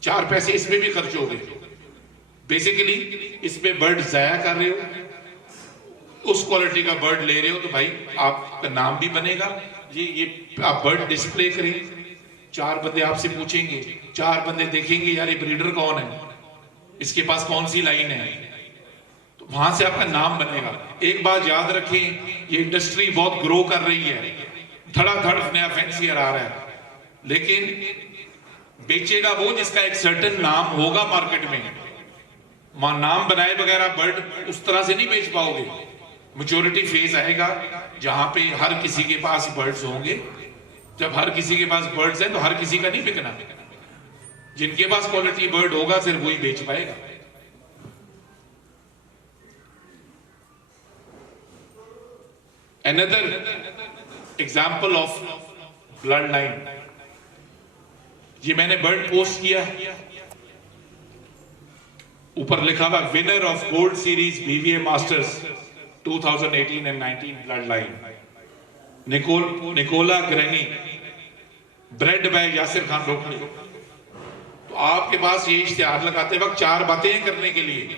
4 पैसे इसमें भी खर्च हो गए। बेसिकली इसमें बर्ड जाया कर रहे हो, उस क्वालिटी का बर्ड ले रहे हो तो भाई आपका नाम भी बनेगा। ये आप बर्ड डिस्प्ले करें, 4 बंदे आपसे पूछेंगे, 4 बंदे देखेंगे यार ये ब्रीडर कौन है, इसके पास कौन सी लाइन है, तो वहां से आपका नाम बनेगा। एक बात याद रखें, ये इंडस्ट्री बहुत ग्रो कर रही है, धड़ाधड़ नया फैंसियर आ रहा है, लेकिन बेचेगा वो जिसका एक सर्टेन नाम होगा मार्केट में। नाम बनाए बगैर आप बर्ड उस तरह से नहीं बेच पाओगे। मैच्योरिटी फेज आएगा जहां पे हर किसी के पास बर्ड्स होंगे। जब हर किसी के पास बर्ड्स हैं तो हर किसी का नहीं बिकना। जिनके पास क्वालिटी बर्ड होगा सिर्फ वही बेच पाएगा। Another example of bloodline, ये मैंने बर्ड पोस्ट किया, ऊपर लिखा हुआ winner of gold series BVA masters 2018 and 19 bloodline Nicola ग्रेनी, ब्रेड बाय यासिर खान रोकनी। तो आपके पास ये इश्तिहार लगाते वक्त 4 बातें करने के लिए,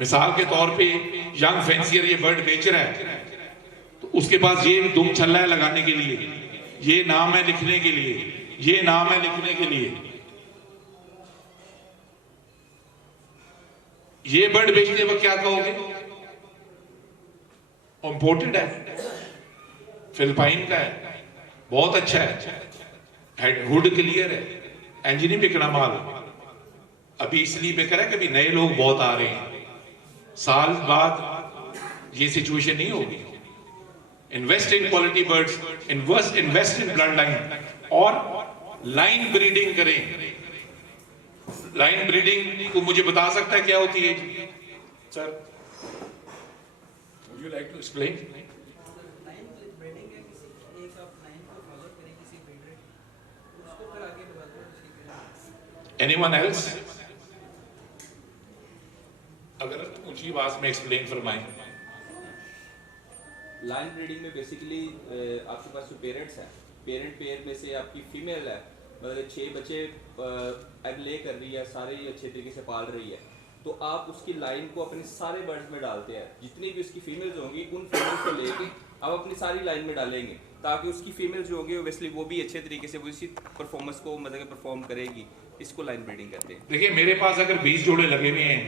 मिसाल के तौर पे यंग फैंसियर ये बर्ड बेच रहा है, तो उसके पास ये दुम छल्ला है लगाने के लिए, ये नाम है लिखने के लिए, ये नाम है लिखने के लिए। ये बर्ड बेचने वक्त क्या कहोगे? इंपोर्टेड है, फिलिपाइन का है, बहुत अच्छा है, हुड क्लियर है, इंजन नहीं बिकना माल। अभी इसलिए बिक रहा है कि अभी नए लोग बहुत आ रहे हैं, साल बाद ये सिचुएशन नहीं होगी। Invest in quality birds, invest in blood line और लाइन ब्रीडिंग करें। लाइन ब्रीडिंग को मुझे बता सकता है क्या होती है sir? Would you like to explain? Anyone else? अगर ऊंची आवाज में एक्सप्लेन फरमाएं। लाइन ब्रीडिंग में बेसिकली आपके पास जो पेरेंट्स हैं, पेरेंट पेयर में से आपकी फीमेल है, मतलब 6 बच्चे एग ले कर रही है, सारे ही अच्छे तरीके से पाल रही है, तो आप उसकी लाइन को अपने सारे बर्ड्स में डालते हैं। जितनी भी उसकी फीमेल्स होंगी उन फीमेल्स को लेके आप अपनी सारी लाइन में डालेंगे, ताकि उसकी फीमेल्स जो होंगी ओबियसली वो भी अच्छे तरीके से उसी परफॉर्मेंस को मतलब परफॉर्म करेगी। इसको लाइन ब्रीडिंग कहते हैं। देखिए मेरे पास अगर 20 जोड़े लगे हुए हैं,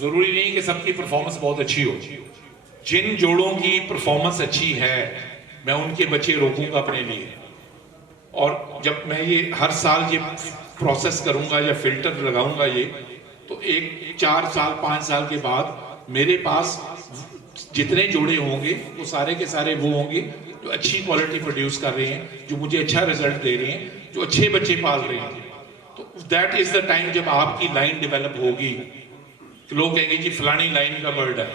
जरूरी नहीं कि सबकी परफॉर्मेंस बहुत अच्छी हो। जिन जोड़ों की परफॉर्मेंस अच्छी है मैं उनके बच्चे रोकूंगा अपने लिए, और जब मैं ये हर साल ये प्रोसेस करूंगा या फिल्टर लगाऊंगा ये, तो 4 साल 5 साल के बाद मेरे पास जितने जोड़े होंगे वो सारे के सारे वो होंगे जो अच्छी क्वालिटी प्रोड्यूस कर रहे हैं, जो मुझे अच्छा रिजल्ट दे रहे हैं, जो अच्छे बच्चे पाल रहे हैं। तो दैट इज द टाइम जब आपकी लाइन डेवलप होगी। तो लोग कहेंगे जी फलानी लाइन का बर्ड है,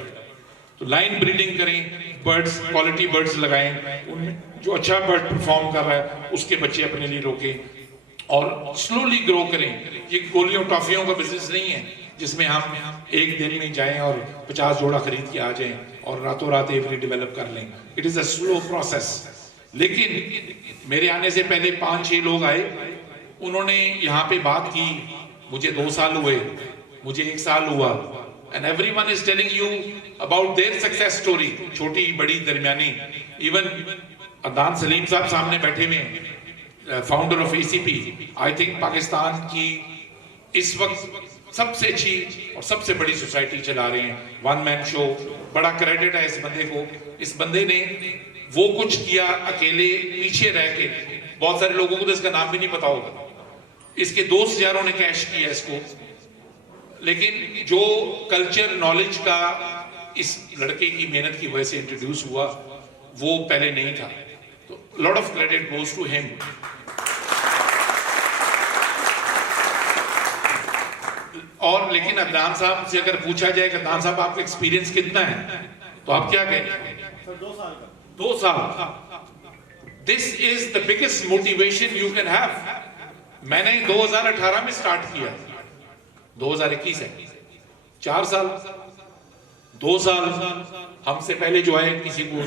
तो लाइन ब्रीडिंग करें, बर्ड्स क्वालिटी बर्ड्स लगाएं, उनमें जो अच्छा बर्ड परफॉर्म कर रहा है उसके बच्चे अपने लिए रोकें और स्लोली ग्रो करें। ये गोलियों टॉफियों का बिजनेस नहीं है जिसमें हम एक दिन में जाएं और 50 जोड़ा खरीद के आ जाएं और रातों रात एवरी डेवलप कर लें। It is a slow process. लेकिन मेरे आने से पहले 5-6 लोग आए, उन्होंने यहाँ पे बात की, मुझे 2 साल हुए, मुझे 1 साल हुआ, and everyone is telling you about their success story, छोटी बड़ी दरमियानी। इवन अदनान सलीम साहब सामने बैठे हुए हैं, founder of ACP, I think Pakistan की इस वक्त सबसे अच्छी और सबसे बड़ी सोसाइटी चला रहे हैं, 1 मैन शो। बड़ा क्रेडिट है इस बंदे को। इस बंदे ने वो कुछ किया अकेले पीछे रह के, बहुत सारे लोगों को तो इसका नाम भी नहीं पता होगा। इसके दोस्त यारों ने कैश किया इसको, लेकिन जो कल्चर नॉलेज का इस लड़के की मेहनत की वजह से इंट्रोड्यूस हुआ वो पहले नहीं था। तो lot of credit goes to him. और लेकिन अदनान साहब से अगर पूछा जाए कि अदनान साहब आपका एक्सपीरियंस कितना है, तो आप क्या कहेंगे? 2 साल का। 2 साल। This is the biggest motivation you can have. मैंने 2018 में स्टार्ट किया, 2021 है, 4 साल, 2 साल हमसे पहले जो है किसी को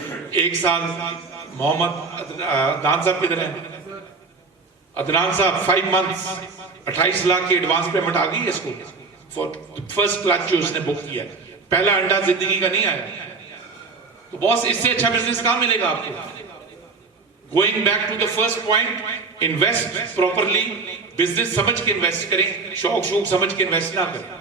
1 साल। मोहम्मद अदनान साहब किधर हैं? अदनान साहब 5 मंथ्स 28 लाख की एडवांस पेमेंट आ गई इसको फॉर फर्स्ट क्लास जो उसने बुक किया। पहला अंडा जिंदगी का नहीं आया। तो बॉस इससे अच्छा बिजनेस कहां मिलेगा आपको? Going back to the first point, invest properly, business समझ के इन्वेस्ट करें, शौक शौक समझ के इन्वेस्ट ना करें।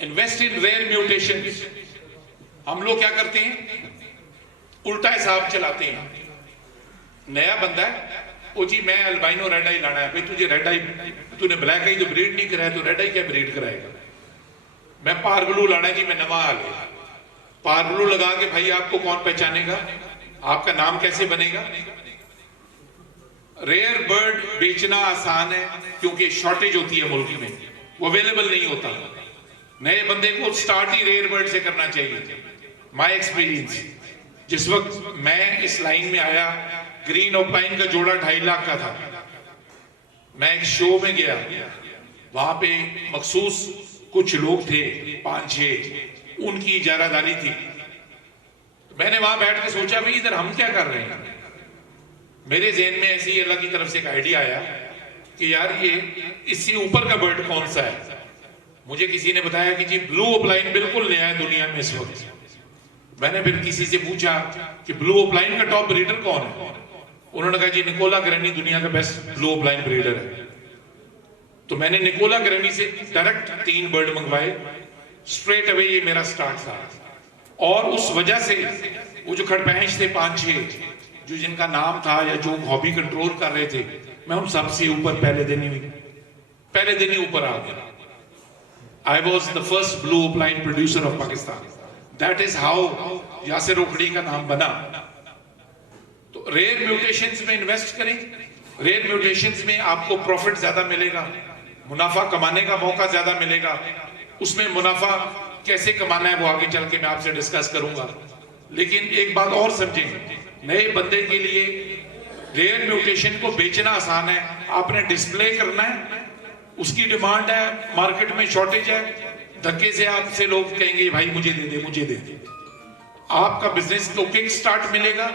Invest in rare mutation. हम लोग क्या करते हैं? उल्टा हिसाब चलाते हैं। नया बंदा है, ओ जी मैं अल्बाइनो रेड आई लाना है, भाई तुझे रेड आई, तूने ब्लैक आई तो ब्रीड नहीं कराया, तो रेड आई क्या ब्रीड कराएगा। मैं पार ब्लू लाना है जी, मैं नवा आ गया, पार ब्लू लगा के भाई आपको कौन पहचानेगा, आपका नाम कैसे बनेगा। रेयर बर्ड बेचना आसान है क्योंकि शॉर्टेज होती है मुल्क में, वो अवेलेबल नहीं होता। नए बंदे को स्टार्ट ही रेयर बर्ड से करना चाहिए। माय एक्सपीरियंस, जिस वक्त मैं इस लाइन में आया, ग्रीन ओपाइन का जोड़ा 2.5 लाख का था। मैं एक शो में गया, वहां पे मखसूस कुछ लोग थे 5-6, उनकी इजारादारी थी। मैंने वहां बैठ के सोचा भाई इधर हम क्या कर रहे हैं। मेरे जहन में ऐसी अल्लाह की तरफ से एक आइडिया आया कि यार ये इससे ऊपर का बर्ड कौन सा है। मुझे किसी ने बताया कि जी ब्लू ओपलाइन बिल्कुल नया है दुनिया में इस वक्त। मैंने फिर किसी से पूछा कि ब्लू ओपलाइन का टॉप ब्रीडर कौन है। उन्होंने कहा जी निकोला ग्रैनी दुनिया का बेस्ट ब्लू ओपलाइन ब्रीडर है। तो मैंने निकोला ग्रैनी से डायरेक्ट 3 बर्ड मंगवाए, स्ट्रेट अवे ये मेरा स्टार्ट था। और उस वजह से वो जो खड़पैंच थे 5-6 जो जिनका नाम था या जो हॉबी कंट्रोल कर रहे थे, मैं उन सबसे ऊपर पहले दिन ही ऊपर आ गया। I was the first blue opaline producer of Pakistan. That is how Yasir Rokhri का नाम बना। तो रेयर म्यूटेशंस में इन्वेस्ट करें, रेयर म्यूटेशंस में आपको प्रॉफिट ज्यादा मिलेगा, मुनाफा कमाने का मौका ज्यादा मिलेगा। उसमें मुनाफा कैसे कमाना है वो आगे चल के मैं आपसे डिस्कस करूंगा। लेकिन एक बात और समझें, नए बंदे के लिए रेयर म्यूटेशन को बेचना आसान है, आपने डिस्प्ले करना है, उसकी डिमांड है, मार्केट में शॉर्टेज है, धक्के से आपसे लोग कहेंगे भाई मुझे दे दे मुझे दे दे। आपका बिजनेस को किक स्टार्ट मिलेगा,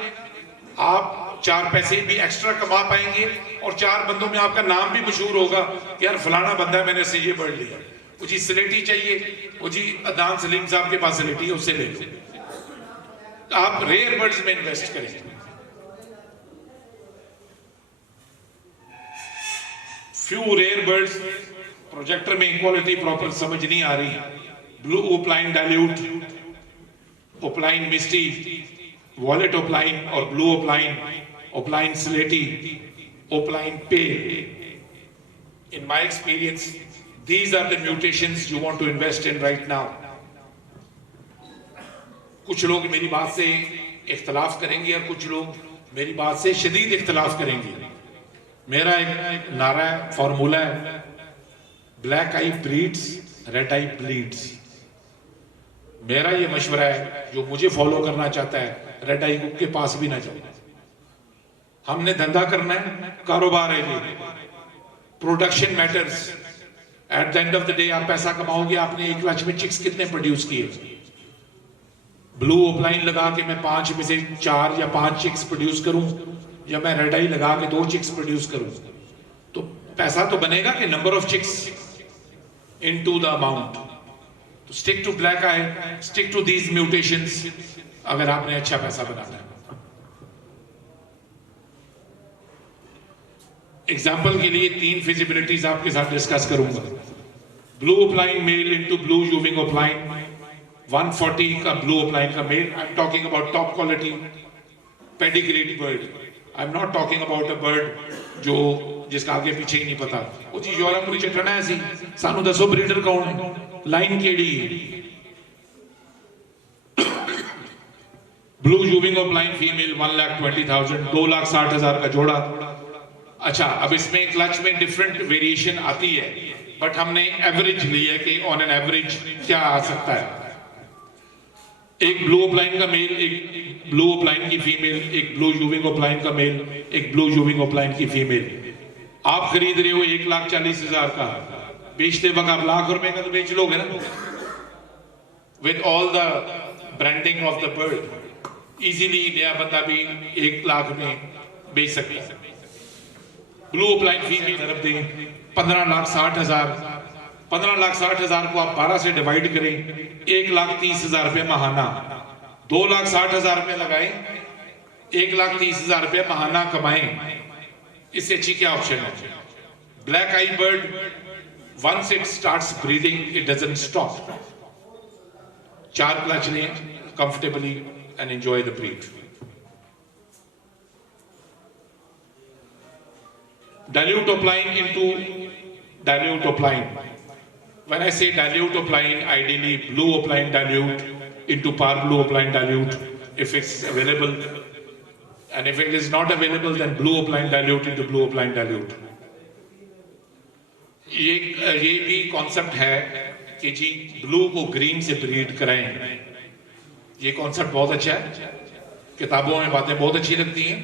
आप 4 पैसे भी एक्स्ट्रा कमा पाएंगे और 4 बंदों में आपका नाम भी मशहूर होगा कि यार फलाना बंदा है मैंने उससे ये बर्ड लिया। वो जी स्लेटी चाहिए, वो जी अदनान सलीम साहब के पास स्लेटी है उससे ले लो। आप रेयर बर्ड्स में इन्वेस्ट करें। फ्यू रेयर बर्ड्स, प्रोजेक्टर में इक्वालिटी प्रॉपर समझ नहीं आ रही। Blue opaline dilute, opaline misty, violet opaline और ब्लू ओपलाइन, ओपलाइन स्लेटी, opaline pale. In my experience, these are the mutations you want to invest in right now. कुछ लोग मेरी बात से इख्तलाफ करेंगे और कुछ लोग मेरी बात से शदीद इख्तलाफ करेंगे। मेरा एक नारा है, फॉर्मूला है, ब्लैक आई ब्रीड्स, रेड आई ब्लीड्स। मेरा ये मशवरा है, जो मुझे फॉलो करना चाहता है रेड आई के पास भी ना जाए। हमने धंधा करना है, कारोबार है ये, production matters. At the end of the day आप पैसा कमाओगे, आपने 1 लाख में चिक्स कितने प्रोड्यूस किए। ब्लू ओपलाइन लगा के मैं 5 में से 4 या 5 चिक्स प्रोड्यूस करूं, या मैं रेड आई लगा के 2 चिक्स प्रोड्यूस करूं, तो पैसा तो बनेगा कि number of chicks into the amount. तो stick to black eye, stick to these mutations अगर आपने अच्छा पैसा बनाना है। एग्जाम्पल के लिए 3 फिजिबिलिटीज आपके साथ डिस्कस करूंगा। Blue opaline male into blue यूविंग ओपलाइन, 140 का ब्लू ओपलाइन का male. I am talking about top quality pedigreed bird. I am not talking about a bird जो जिसका आगे पीछे ही नहीं पता। वो जी यूरोप में चटना है सी, सानू दसो ब्रीडर कौन है, लाइन केड़ी। ब्लू यूविंग ओपलाइन फीमेल 1,20,000, 2,60,000 का जोड़ा। अच्छा, अब इसमें क्लच में डिफरेंट वेरिएशन आती है, बट हमने एवरेज ली है कि ऑन एन एवरेज क्या आ सकता है। एक ब्लू ओपलाइन का मेल, एक ब्लू ओपलाइन की फीमेल, एक ब्लू यूविंग ओपलाइन का मेल, एक ब्लू यूविंग ओपलाइन की फीमेल। आप खरीद रहे हो 1,40,000 का, बेचते वक्त आप ₹1,00,000 का तो बेच लोगे ना, with all the branding of the bird. Easily नया बंदा भी 1,00,000 में बेच सकता है। ब्लू ओपलाइन फीमेल तरफ दें 15,60,000। 15,60,000 को आप 12 से डिवाइड करें, 1,30,000 रुपये महाना। 2,60,000 रुपये लगाएं, 1,30,000 रुपये महाना कमाएं। इससे अच्छी क्या ऑप्शन है। Black eye bird, once it starts breeding it doesn't stop. 4 clutch लें comfortably and enjoy the breed. dilute opline into dilute opline. When I say dilute opline, ideally blue opline dilute into par blue opline dilute if it's available, and if it is not available then blue opline dilute into blue opline dilute. ये भी concept है कि जी blue को green से breed कराएं. ये concept बहुत अच्छा है, किताबों में बातें बहुत अच्छी लगती हैं,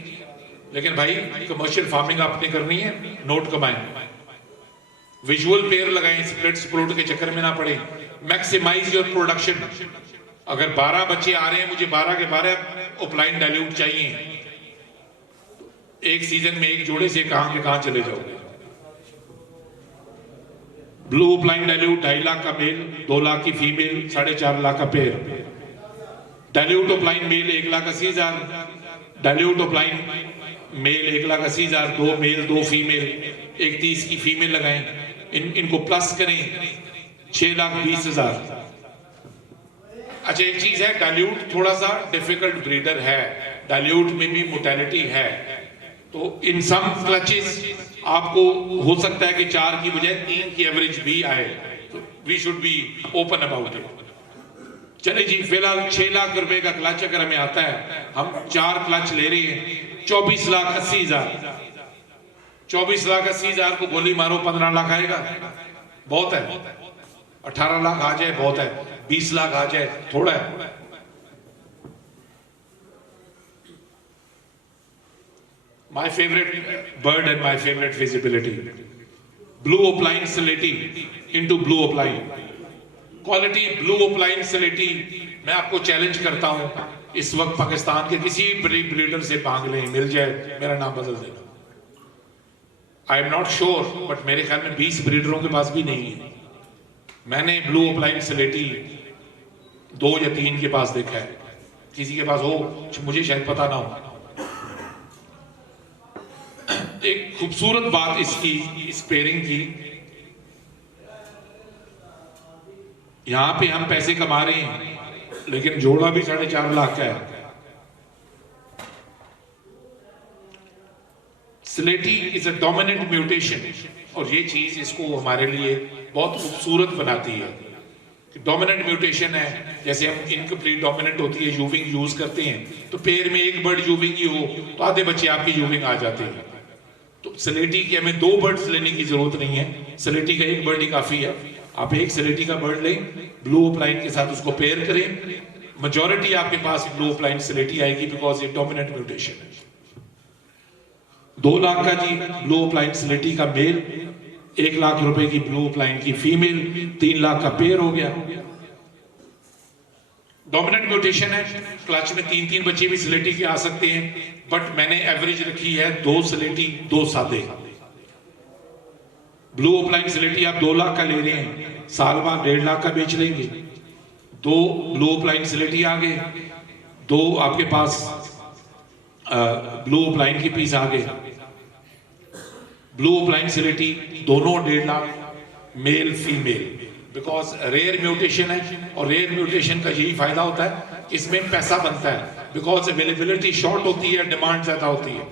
लेकिन भाई कमर्शियल फार्मिंग आपने करनी है, नोट कमाएं, विजुअल पेयर लगाएं, स्प्लिट स्प्रोट के चक्कर में ना पड़े, मैक्सिमाइज योर प्रोडक्शन. अगर 12 बच्चे आ रहे हैं, मुझे 12 के 12 ओपलाइन डाइल्यूट चाहिए, एक सीजन में एक जोड़े से कहां के कहां चले जाओगे. ब्लू ओपलाइन डाइल्यूट 2.5 लाख का मेल, 2 लाख की फीमेल, 4.5 लाख का pair. Dilute opaline male 1,80,000, dilute opaline male 1,80,000, 2 male 2 female, 1,30,000 की फीमेल लगाएं. इनको प्लस करें 6,20,000. अच्छा, एक चीज है, डाइल्यूट थोड़ा सा डिफिकल्ट ब्रीडर है, डाइल्यूट में भी मोर्टेलिटी है, तो इन सम क्लचेस आपको हो सकता है कि 4 की बजाय 3 की एवरेज भी आए. We should be open about it. चले जी, फिलहाल 6 लाख रुपए का क्लच अगर हमें आता है, हम 4 क्लच ले रहे हैं, 24,80,000. 24,80,000 को गोली मारो, 15 लाख आएगा, बहुत है. 18 लाख आ जाए बहुत है, 20 लाख आ जाए थोड़ा है. My favorite bird and my favorite visibility, blue opline slaty into blue opline. Quality blue opaline सिलेटी मैं आपको चैलेंज करता हूं, इस वक्त पाकिस्तान के किसी ब्रीडर से मांग लें, मिल जाए, मेरा नाम बदल देना. आई एम नॉट श्योर, बट मेरे ख्याल में 20 ब्रीडरों के पास भी नहीं है. मैंने ब्लू ओपलाइन सिलेटी 2 या 3 के पास देखा है, किसी के पास हो मुझे शायद पता ना हो. एक खूबसूरत बात इसकी, इस पेयरिंग की, यहां पे हम पैसे कमा रहे हैं, लेकिन जोड़ा भी 4.5 लाख का है. स्लेटी इज अ डोमिनेंट म्यूटेशन, और ये चीज इसको हमारे लिए बहुत खूबसूरत बनाती है. डोमिनेंट म्यूटेशन है, जैसे हम इनकम्प्लीट डोमिनेंट होती है, यूविंग यूज करते हैं, तो पेड़ में एक बर्ड यूविंग ही हो तो आधे बच्चे आपकी यूविंग आ जाते हैं. तो स्लेटी की हमें 2 बर्ड्स लेने की जरूरत नहीं है, स्लेटी का 1 बर्ड ही काफी है. आप एक स्लेटी का बर्ड लें, ब्लू ओपलाइन के साथ उसको पेयर करें, मेजॉरिटी आपके पास ब्लू ओपलाइन स्लेटी आएगी, बिकॉज ये डोमिनेंट म्यूटेशन है. 2 लाख का जी ब्लू ओपलाइन स्लेटी का मेल, 1 लाख रुपए की ब्लू ओपलाइन की फीमेल, 3 लाख का पेयर हो गया. डोमिनेंट म्यूटेशन है, क्लच में 3-3 बच्चे भी स्लेटी के आ सकते हैं, बट मैंने एवरेज रखी है 2 स्लेटी 2 सादे. ब्लू ओपलाइन स्लेटी आप 2 लाख का ले रहे हैं, साल बाद 1.5 लाख का बेच लेंगे. 2 ब्लू ओपलाइन स्लेटी आ गए, 2 आपके पास ब्लू ओपलाइन के पीस आ गए. ब्लू ओपलाइन स्लेटी दोनों 1.5 lakh, male female, because rare mutation है, और रेयर म्यूटेशन का यही फायदा होता है, इसमें पैसा बनता है, बिकॉज अवेलेबिलिटी शॉर्ट होती है, डिमांड ज्यादा होती है.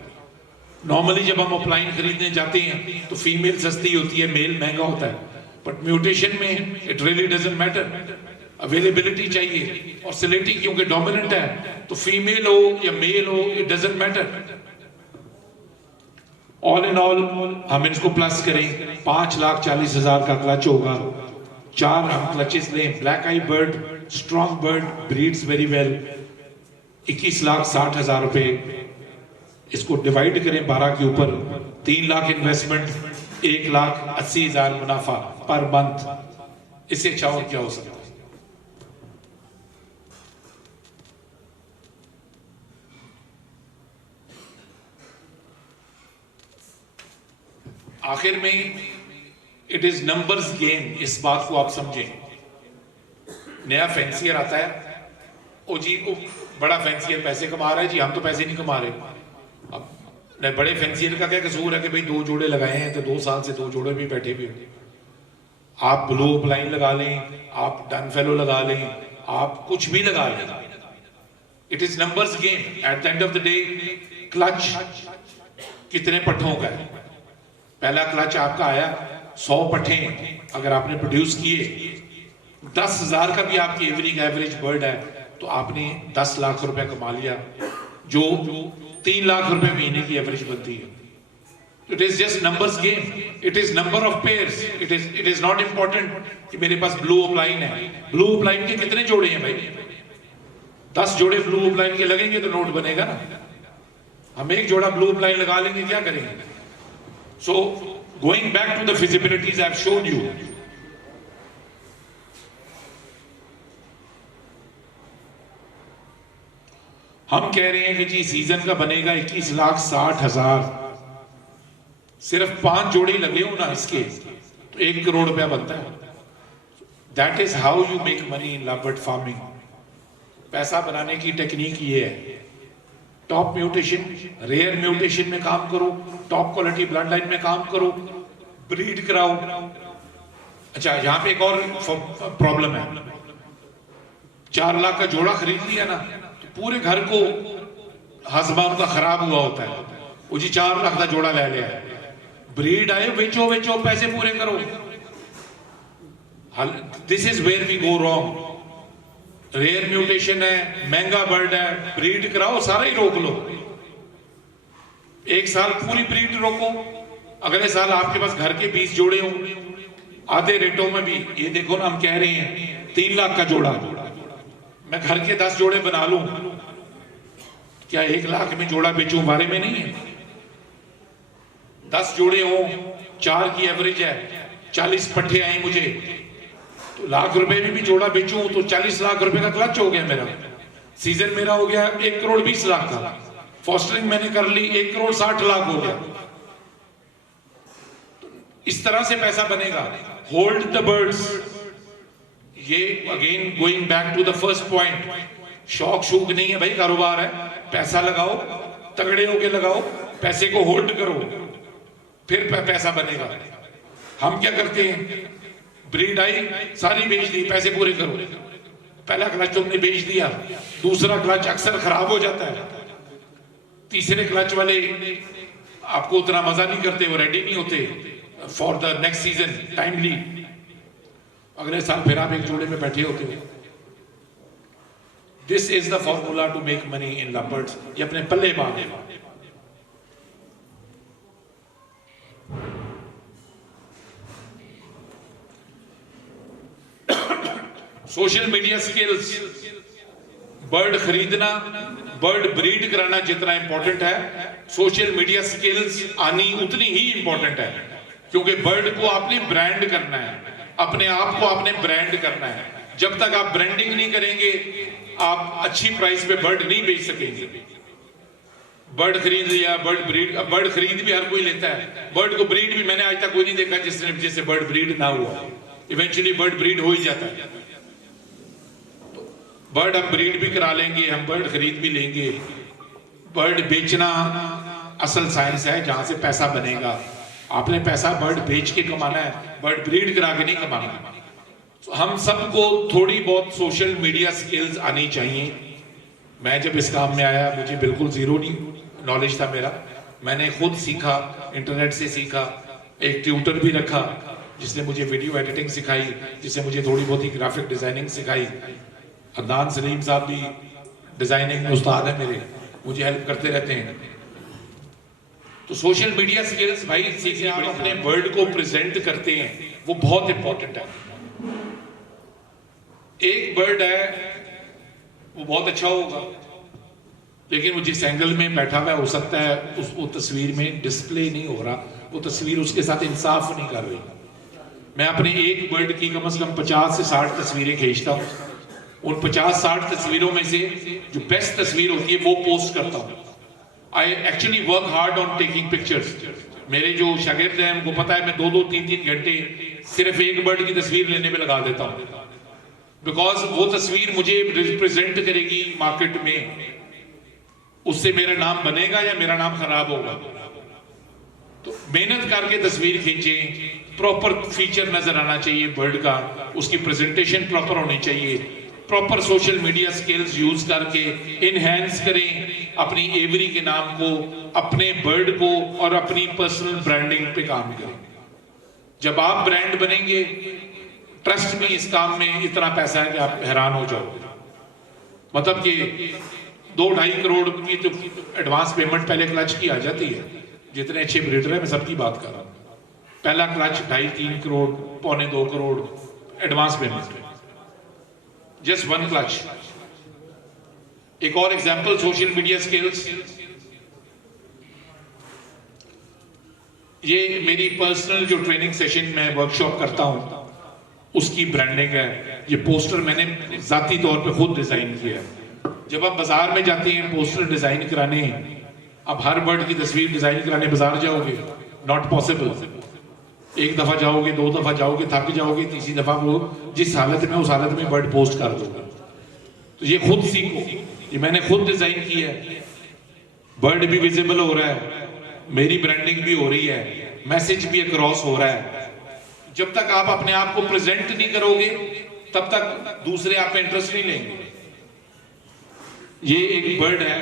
नॉर्मली जब हम ऑफलाइन खरीदने जाते हैं तो फीमेल सस्ती होती है, मेल महंगा होता है, बट म्यूटेशन में it really doesn't matter, availability चाहिए. और स्लेटी क्योंकि डोमिनेंट है, तो फीमेल हो या मेल हो, it doesn't matter. All in all हम इसको प्लस करें, 5,40,000 का क्लच होगा. 4 हम क्लचेस लें, black eye bird, strong bird, breeds very well, 21,60,000 रुपए. इसको डिवाइड करें 12 के ऊपर, 3 लाख इन्वेस्टमेंट, 1,80,000 मुनाफा पर मंथ. इससे अच्छा और क्या हो सकता है? आखिर में इट इज नंबर्स गेम, इस बात को आप समझें. नया फैंसियर आता है, ओ जी ओ बड़ा फैंसियर पैसे कमा रहा है जी, हम तो पैसे नहीं कमा रहे. अब बड़े फैंसियर का क्या कसूर है कि भाई 2 जोड़े लगाए हैं तो 2 साल से 2 जोड़े भी बैठे भी होंगे. आप ब्लू ओपलाइन लगा लें, आप डन फेलो लगा लें, आप कुछ भी लगा लें, it is numbers game. At the end of the day clutch कितने पट्टों का है, पहला क्लच आपका आया, 100 पट्ठे अगर आपने प्रोड्यूस किए, 10,000 का भी आपकी एवरेज बर्ड है, तो आपने 10 लाख रुपए कमा लिया, जो 3 लाख रुपए महीने की एवरेज बनती है। It is just numbers game, it is number of pairs, it is not important कि मेरे पास ब्लू ऑफलाइन है। ब्लू ऑफलाइन के कितने जोड़े हैं भाई? 10 जोड़े ब्लू ऑफलाइन के लगेंगे तो नोट बनेगा ना। हम एक जोड़ा ब्लू ऑफलाइन लगा लेंगे, क्या करेंगे? So going back to the feasibilities I have showed you, हम कह रहे हैं कि जी सीजन का बनेगा 21,60,000, सिर्फ 5 जोड़े लगे हो ना इसके तो 1 करोड़ रुपया बनता है। That is how you make money in love bird farming. पैसा बनाने की टेक्निक ये है, टॉप म्यूटेशन, रेयर म्यूटेशन में काम करो, टॉप क्वालिटी ब्लड लाइन में काम करो, ब्रीड कराओ। अच्छा, यहां पे एक और प्रॉब्लम है, 4 लाख का जोड़ा खरीद लिया ना, पूरे घर को हजमा उनका खराब हुआ होता है, वो जी 4 लाख का जोड़ा ले लिया है। ब्रीड आए, बेचो बेचो, पैसे पूरे करो। This is where we go wrong. Rare mutation है, महंगा बर्ड है, ब्रीड कराओ, सारा ही रोक लो। 1 साल पूरी ब्रीड रोको, अगले साल आपके पास घर के 20 जोड़े हों, आधे रेटों में भी। ये देखो ना, हम कह रहे हैं 3 लाख का जोड़ा, मैं घर के 10 जोड़े बना लूं, क्या 1 लाख में जोड़ा बेचूं? बारे में नहीं है। 10 जोड़े हो, 4 की एवरेज है, 40 पट्ठे आए मुझे, तो लाख रुपए में भी जोड़ा बेचूं तो 40 लाख रुपए का क्लच हो गया मेरा। सीजन मेरा हो गया 1 करोड़ 20 लाख का, फॉस्टरिंग मैंने कर ली 1 करोड़ 60 लाख हो गया। इस तरह से पैसा बनेगा। Hold the birds. ये again going back to the first point, शौक शूक नहीं है भाई, कारोबार है। पैसा लगाओ, तगड़े होके लगाओ, पैसे को होल्ड करो, फिर पैसा बनेगा। हम क्या करते हैं, ब्रीड आई सारी बेच दी, पैसे पूरे करो। पहला क्लच तुमने बेच दिया, दूसरा क्लच अक्सर खराब हो जाता है, तीसरे क्लच वाले आपको उतना मजा नहीं करते, वो रेडी नहीं होते for the next season timely. अगले साल फिर आप 1 जोड़े में बैठे होते हो। This is the formula to make money in love birds. ये अपने पल्ले बांधे। सोशल मीडिया स्किल्स, बर्ड खरीदना, बर्ड ब्रीड कराना जितना इंपॉर्टेंट है, सोशल मीडिया स्किल्स आनी उतनी ही इंपॉर्टेंट है। क्योंकि बर्ड को आपने ब्रांड करना है, अपने आप को आपने ब्रांड करना है। जब तक आप ब्रांडिंग नहीं करेंगे, आप अच्छी प्राइस पे बर्ड नहीं बेच सकेंगे। बर्ड खरीद लिया, बर्ड ब्रीड, बर्ड खरीद भी हर कोई लेता है, बर्ड को ब्रीड भी मैंने आज तक कोई नहीं देखा जिससे बर्ड ब्रीड ना हुआ। इवेंचुअली बर्ड ब्रीड हो ही जाता है। तो बर्ड हम ब्रीड भी करा लेंगे, हम बर्ड खरीद भी लेंगे। बर्ड बेचना असल साइंस है, जहां से पैसा बनेगा। आपने पैसा बर्ड बेच के कमाना है, बर्ड ब्रीड करा के नहीं कमाना। तो हम सबको थोड़ी बहुत सोशल मीडिया स्किल्स आनी चाहिए। मैं जब इस काम में आया, मुझे बिल्कुल जीरो नहीं नॉलेज था मेरा, मैंने खुद सीखा, इंटरनेट से सीखा। एक ट्यूटर भी रखा जिसने मुझे वीडियो एडिटिंग सिखाई, जिसने मुझे थोड़ी बहुत ही ग्राफिक डिजाइनिंग सिखाई। अदनान सलीम साहब भी डिजाइनिंग में उस्ताद है मेरे, मुझे हेल्प करते रहते हैं। तो सोशल मीडिया स्किल्स भाई सीखिए। आप अपने वर्ड को प्रेजेंट करते हैं, वो बहुत इंपॉर्टेंट है। एक बर्ड है वो बहुत अच्छा होगा, लेकिन वो जिस एंगल में बैठा हुआ है, हो सकता है वो तस्वीर में डिस्प्ले नहीं हो रहा, वो तस्वीर उसके साथ इंसाफ नहीं कर रही। मैं अपने एक बर्ड की कम से कम 50 से 60 तस्वीरें खींचता हूँ। उन 50-60 तस्वीरों में से जो बेस्ट तस्वीर होती है वो पोस्ट करता हूँ। I actually work hard on taking pictures. मेरे जो शागिर्द हैं उनको पता है, मैं 2-2, 3-3 घंटे सिर्फ एक बर्ड की तस्वीर लेने में लगा देता हूँ, बिकॉज वो तस्वीर मुझे रिप्रेजेंट करेगी मार्केट में। उससे मेरा नाम बनेगा या मेरा नाम खराब होगा। तो मेहनत करके तस्वीर खींचें, प्रॉपर फीचर नजर आना चाहिए बर्ड का, उसकी प्रेजेंटेशन प्रॉपर होनी चाहिए। Proper social media skills use करके इनहेंस करें अपनी एवरी के नाम को, अपने बर्ड को और अपनी पर्सनल ब्रांडिंग पे काम करें। जब आप ब्रांड बनेंगे, ट्रस्ट में इस काम में इतना पैसा है कि आप हैरान हो जाओगे। मतलब कि 2-2.5 करोड़ की तो एडवांस पेमेंट पहले क्लच की आ जाती है। जितने अच्छे ब्रीडर है, मैं सबकी बात कर रहा हूँ, पहला clutch 2.5-3 crore, 1.25-2 crore advance payment, just 1 clutch. एक और एग्जांपल सोशल मीडिया स्किल्स, ये मेरी पर्सनल जो ट्रेनिंग सेशन में वर्कशॉप करता हूं उसकी ब्रांडिंग है। ये पोस्टर मैंने जाती तौर पे खुद डिजाइन किया है। जब आप बाजार में जाते हैं पोस्टर डिजाइन कराने, अब हर बर्ड की तस्वीर डिजाइन कराने बाजार जाओगे, नॉट पॉसिबल। एक दफा जाओगे, 2 दफा जाओगे, थक जाओगे, तीसरी दफा वो जिस हालत में उस हालत में बर्ड पोस्ट कर दोगे। तो ये खुद सीखो, ये मैंने खुद डिजाइन किया है। बर्ड भी विजिबल हो रहा है, मेरी ब्रांडिंग भी हो रही है, मैसेज भी अक्रॉस हो रहा है। जब तक आप अपने आप को प्रेजेंट नहीं करोगे तब तक दूसरे आप पे इंटरेस्ट नहीं लेंगे। ये एक बर्ड है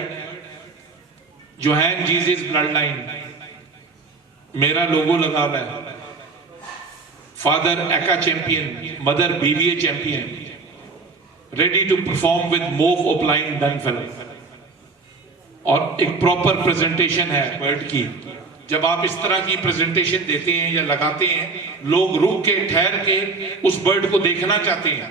जो है जीसस ब्लड लाइन, मेरा लोगो लगा हुआ है, फादर एका champion, mother BVA champion, ready to perform with mauve opaline dun fallow. और एक प्रॉपर प्रेजेंटेशन है बर्ड की। जब आप इस तरह की प्रेजेंटेशन देते हैं या लगाते हैं, लोग रुक के ठहर के उस बर्ड को देखना चाहते हैं।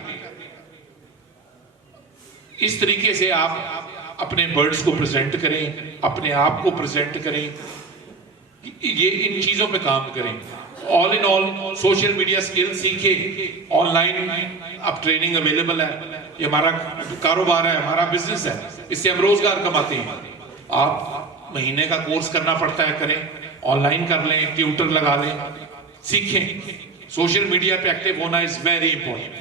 इस तरीके से आप अपने बर्ड्स को प्रेजेंट करें, अपने आप को प्रेजेंट करें, ये इन चीजों पे काम करें। All in all social media skills सीखे, ऑनलाइन अब ट्रेनिंग अवेलेबल है, ये हमारा कारोबार है, हमारा बिजनेस है, इससे हम रोजगार कमाते हैं। आप महीने का कोर्स करना पड़ता है, करें, ऑनलाइन कर लें, ट्यूटर लगा लें, सीखें। सोशल मीडिया पे एक्टिव होना इज वेरी इंपॉर्टेंट,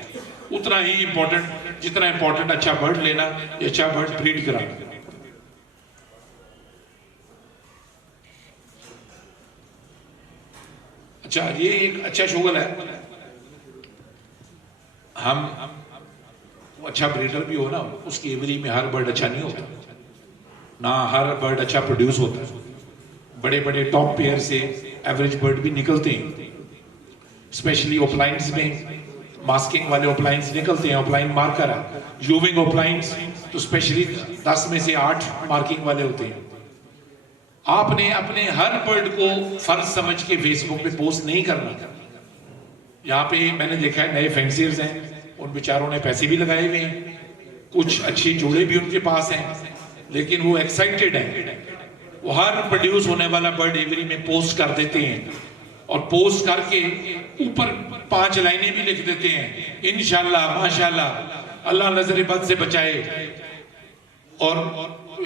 उतना ही इंपॉर्टेंट जितना इंपॉर्टेंट अच्छा बर्ड लेना या अच्छा बर्ड ब्रीड कराना। अच्छा, ये एक अच्छा शुगल है। हम अच्छा ब्रीडर भी हो ना, उसकी एवरी में हर बर्ड अच्छा नहीं होता ना, हर बर्ड अच्छा प्रोड्यूस होता है। बड़े बड़े टॉप पेयर से एवरेज बर्ड भी निकलते हैं, स्पेशली ओपलाइंस में मास्किंग वाले ओपलाइंस निकलते हैं। ओपलाइन मार्कर है, यूविंग ओपलाइंस तो स्पेशली 10 में से 8 मार्किंग वाले होते हैं। आपने अपने हर बर्ड को फर्ज समझ के फेसबुक पे पोस्ट नहीं करना। यहाँ पे मैंने देखा है नए फैंसियर्स हैं, उन बेचारों ने पैसे भी लगाए हुए हैं, कुछ अच्छे जोड़े भी उनके पास हैं, लेकिन वो एक्साइटेड हैं, वो हर प्रोड्यूस होने वाला बर्ड एवरी में पोस्ट कर देते हैं और पोस्ट करके ऊपर 5 लाइनें भी लिख देते हैं, इंशाल्लाह माशाल्लाह, अल्लाह नजर बद से बचाए, और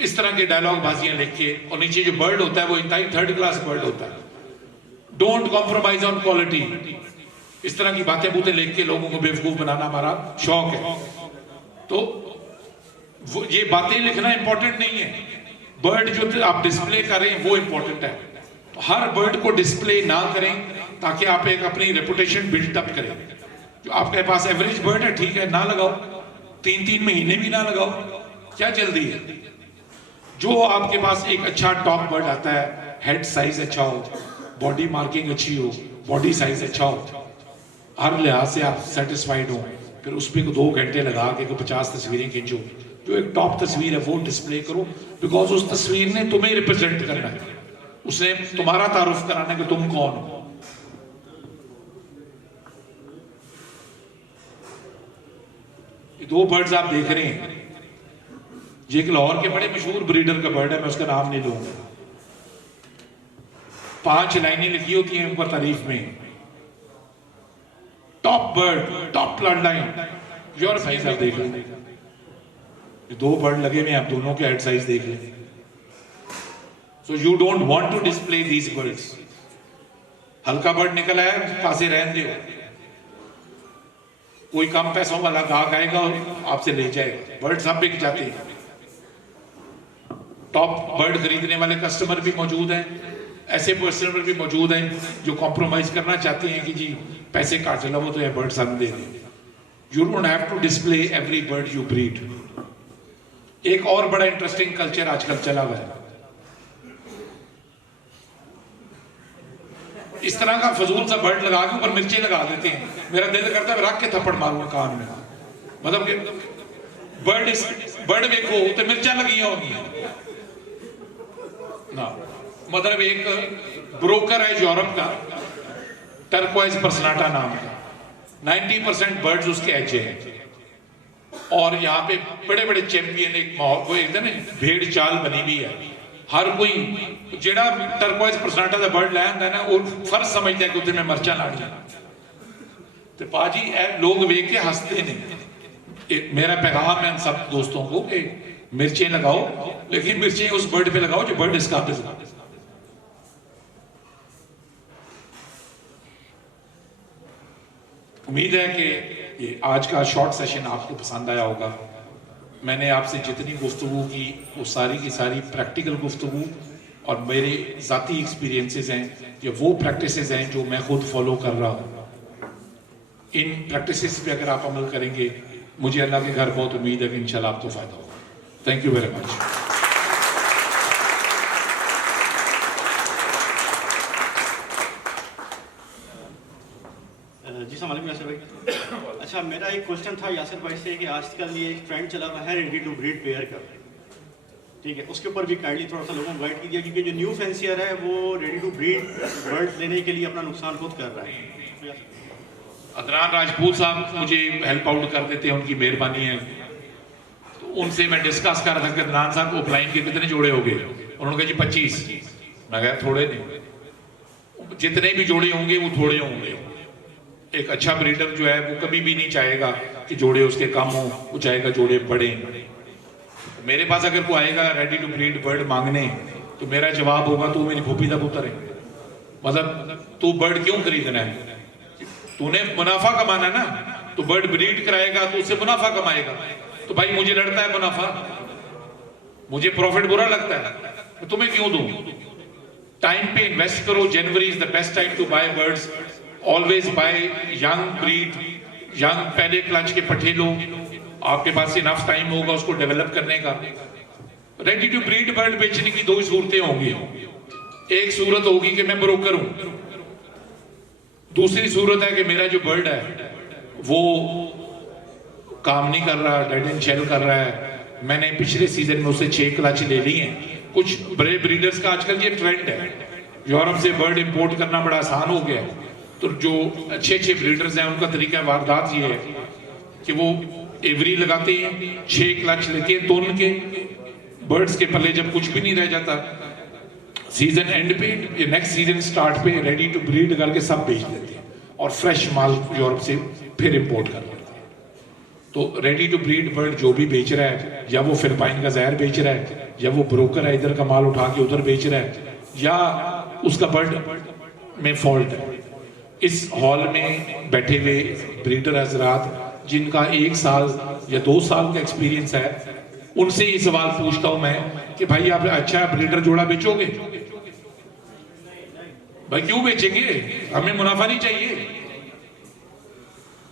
इस तरह के डायलॉग बाजियां लिख के, और नीचे जो बर्ड होता है वो इंतहाई 3rd क्लास बर्ड होता है। Don't compromise on quality. इस तरह की बातें बूतें लिख के लोगों को बेवकूफ बनाना हमारा शौक है। तो ये बातें लिखना इंपॉर्टेंट नहीं है, बर्ड जो आप डिस्प्ले करें वो इंपॉर्टेंट है। तो हर बर्ड को डिस्प्ले ना करें ताकि आप एक अपनी रेपुटेशन बिल्डअप करें। जो आपके पास एवरेज बर्ड है, ठीक है, ना लगाओ, 3-3 महीने भी ना लगाओ, क्या जल्दी है। जो आपके पास एक अच्छा टॉप बर्ड आता है, हेड साइज अच्छा हो, बॉडी मार्किंग अच्छी हो, बॉडी साइज अच्छा हो, हर लिहाज से आप सेटिस्फाइड हो, फिर उस पर 2 घंटे लगा के 50 तस्वीरें खींचो, जो एक टॉप तस्वीर है वो डिस्प्ले करो, बिकॉज उस तस्वीर ने तुम्हें रिप्रेजेंट करना है, उसने तुम्हारा तारुफ कराना है कि तुम कौन हो। ये 2 बर्ड्स आप देख रहे हैं, ये एक लाहौर के बड़े मशहूर ब्रीडर का बर्ड है, मैं उसका नाम नहीं लूंगा। 5 लाइनें लिखी होती हैं ऊपर तारीफ में, top bird, top blood line, your size आप देख लें। 2 बर्ड लगे हुए, आप दोनों के हेड साइज देख लें। So you don't want to display these birds. हल्का बर्ड निकला है, पासे रहने दो, कोई कम पैसों वाला गाहक आएगा और आपसे ले जाएगा, बर्ड सब बिक जाते हैं। टॉप बर्ड खरीदने वाले कस्टमर भी मौजूद हैं, ऐसे पर्सन भी मौजूद हैं जो कॉम्प्रोमाइज करना चाहते हैं कि जी पैसे काट लो, वो तो ये बर्ड सब दे दें। You don't have to display every bird you breed. एक और बड़ा इंटरेस्टिंग कल्चर आजकल चला हुआ है, इस तरह का फजूल सा बर्ड लगा के ऊपर मिर्ची लगा देते हैं। मेरा दिल करता है रख के थप्पड़ मारूंगा कान में। मतलब कि बर्ड देखो तो मिर्चा लगी होगी ना। मतलब एक ब्रोकर है यूरोप का, टर्कोइज पर्सनाटा नाम का, 90% बर्ड्स उसके ऐसे हैं। और यहाँ पे बड़े बड़े चैंपियन एक वो एकदम भेड़ चाल बनी हुई है। हर कोई जेड़ा टर्कोइज पर्सनाटा का बर्ड लाया है ना, वो फर्ज समझता है कि उधर में मर्चा लानी तो पाजी लोग वेख के हंसते ने। मेरा पैगाम है सब दोस्तों को कि मिर्चें लगाओ, लेकिन मिर्चें उस बर्ड पे लगाओ जो बर्ड इस काबिल है। उम्मीद है कि ये आज का शॉर्ट सेशन आपको पसंद आया होगा। मैंने आपसे जितनी गुफ्तगू की वो सारी की सारी प्रैक्टिकल गुफ्तगू और मेरे ज़ाती एक्सपीरियंसेस हैं, ये वो प्रैक्टिसेस हैं जो मैं खुद फॉलो कर रहा हूँ। इन प्रैक्टिसेस पे अगर आप अमल करेंगे, मुझे अल्लाह के घर बहुत उम्मीद है कि इंशाल्लाह आपको फ़ायदा होगा। Thank you very much. जी सलाम वालेकुम यासिर भाई। अच्छा, मेरा एक क्वेश्चन था यासिर भाई से कि आजकल ये एक ट्रेंड चला हुआ है रेडी टू ब्रीड पेयर का, ठीक है, उसके ऊपर भी काइंडली थोड़ा सा लोगों को गाइड कीजिए, क्योंकि जो न्यू फैंसियर है वो रेडी टू ब्रीड बर्ड लेने के लिए अपना नुकसान खुद कर रहा है। अदनान राजपूत साहब मुझे हेल्प आउट कर देते हैं, उनकी मेहरबानी है। तो उनसे मैं डिस्कस कर रहा था कि अदनान साहब ऑफलाइन के कितने जोड़े हो गए? उन्होंने कहा जी 25। मैं कहा थोड़े नहीं, जितने भी जोड़े होंगे वो थोड़े होंगे। एक अच्छा ब्रीडर जो है वो कभी भी नहीं चाहेगा कि जोड़े उसके कम हो, वो चाहेगा जोड़े बढ़े। मेरे पास अगर कोई आएगा रेडी टू ब्रीड बर्ड मांगने, तो मेरा जवाब होगा तू मेरी भूपी का पुत्र है। मतलब तू बर्ड क्यों खरीदना है? तूने मुनाफा कमाना ना, तो बर्ड ब्रीड कराएगा तो उससे मुनाफा कमाएगा। तो भाई मुझे लड़ता है मुनाफा, मुझे प्रॉफिट बुरा लगता है, तो तुम्हें क्यों दूं? टाइम पे इन्वेस्ट करो। January is the best time to buy birds. Always buy young breed, young पहले क्लच के पट्टे लो, आपके पास इनफ टाइम होगा उसको डेवलप करने का। रेडी टू ब्रीड बर्ड बेचने की दो ही सूरतें होंगी। एक सूरत होगी कि मैं ब्रोकर हूं, दूसरी सूरत है कि मेरा जो बर्ड है वो काम नहीं कर रहा, डेड एंड शेल कर रहा है। मैंने पिछले सीजन में उससे 6 क्लच ले ली हैं। कुछ बड़े ब्रीडर्स का आजकल ये ट्रेंड है, यूरोप से बर्ड इंपोर्ट करना बड़ा आसान हो गया है। तो जो अच्छे ब्रीडर्स हैं उनका तरीका वारदात ये है कि वो एवरी लगाते हैं, 6 क्लच लेते हैं तोड़ के। बर्ड्स के पल्ले जब कुछ भी नहीं रह जाता, सीजन एंड पे या नेक्स्ट सीजन स्टार्ट पे रेडी टू ब्रीड करके सब बेच देते हैं और फ्रेश माल यूरोप से फिर इंपोर्ट कर लेते हैं। तो रेडी टू ब्रीड बर्ड जो भी बेच रहा है, या वो फिलिपाइन का जहर बेच रहा है, या वो ब्रोकर है इधर का माल उठा के उधर बेच रहा है, या उसका बर्ड में फॉल्ट है। इस हॉल में बैठे हुए ब्रीडर हजरात जिनका 1 साल या 2 साल का एक्सपीरियंस है, उनसे ये सवाल पूछता हूं मैं कि भाई आप अच्छा ब्रीडर जोड़ा बेचोगे? भाई क्यों बेचेंगे? हमें मुनाफा नहीं चाहिए।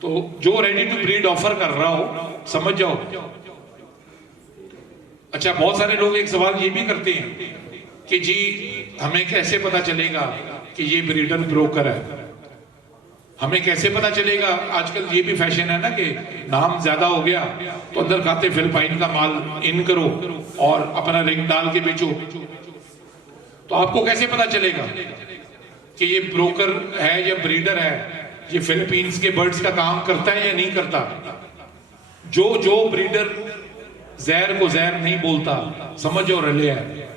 तो जो रेडी टू ब्रीड ऑफर कर रहा हो समझ जाओ। अच्छा, बहुत सारे लोग एक सवाल ये भी करते हैं कि जी हमें कैसे पता चलेगा कि ये ब्रीडर ब्रोकर है? हमें कैसे पता चलेगा? आजकल ये भी फैशन है ना कि नाम ज्यादा हो गया तो अंदर खाते फिलिपाइन का माल इन करो और अपना रिंग डाल के बेचो। तो आपको कैसे पता चलेगा कि ये ब्रोकर है या ब्रीडर है? ये फिलीपींस के बर्ड्स का काम करता है या नहीं करता? जो ब्रीडर जहर को जहर नहीं बोलता, समझ जाओ रले है।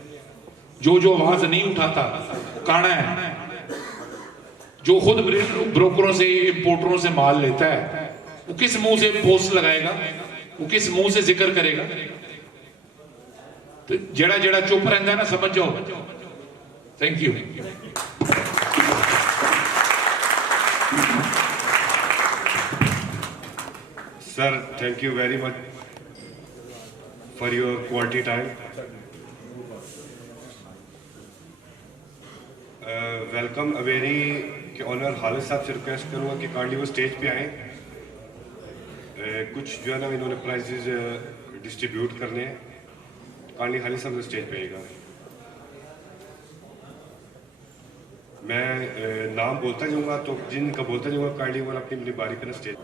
जो आवाज नहीं उठाता काना है। जो खुद ब्रोकरों से इंपोर्टरों से माल लेता है, वो किस मुंह से पोस्ट लगाएगा? वो किस मुंह से जिक्र करेगा? तो जेड़ा चुप रहता है ना, समझ जाओ। Thank you. Sir, thank you very much for your quality time. Welcome अवेरी के ऑनर हालिद साहब से रिक्वेस्ट करूंगा कि काइंडली वो स्टेज पे आए। कुछ जो है ना इन्होंने प्राइजेज डिस्ट्रीब्यूट करने हैं। कांडी खाली साहब स्टेज पे आएगा। मैं नाम बोलता जाऊंगा, तो जिनका बोलता जाऊंगा कांडी वो अपनी अपनी बारी पर स्टेज।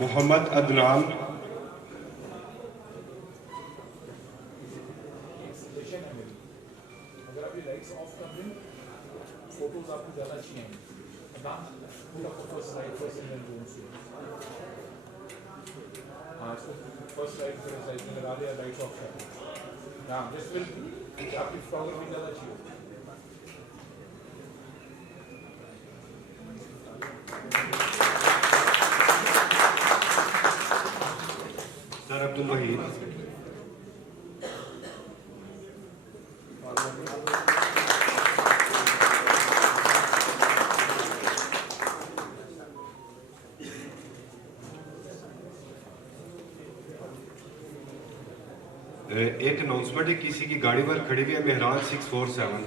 मोहम्मद अदनान, फोटोज आपको ज़्यादा अच्छी हैं। फर्स्ट स्लाइड हाँ, इसको फर्स्ट स्लाइड में लगा दिया, राइट ऑफ हाँ, दिस विल आपकी फोटोग्राफी ज़्यादा अच्छी होगी। सर अब्दुल वहीद, एक अनाउंसमेंट है, किसी की गाड़ी पर खड़ी हुई है मेहरान 647,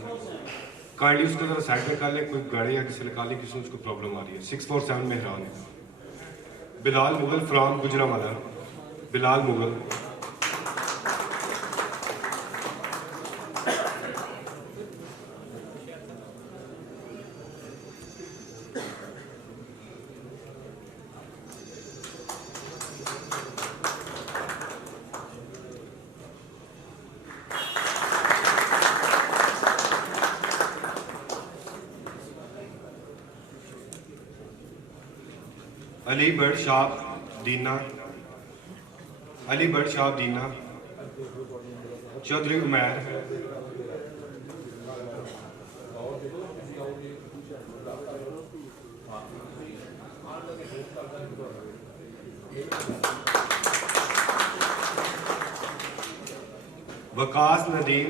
काइंडली उसको जरा साइड में कर ले। कोई गाड़ी या किसी निकाल ले, किसी उसको प्रॉब्लम आ रही है। 647 मेहरान है। Bilal Mughal from Gujranwala, Bilal Mughal. Ali bird Shah Dina, Ali bird Shah Dina, Chaudhry Umair, Waqas Nadeem,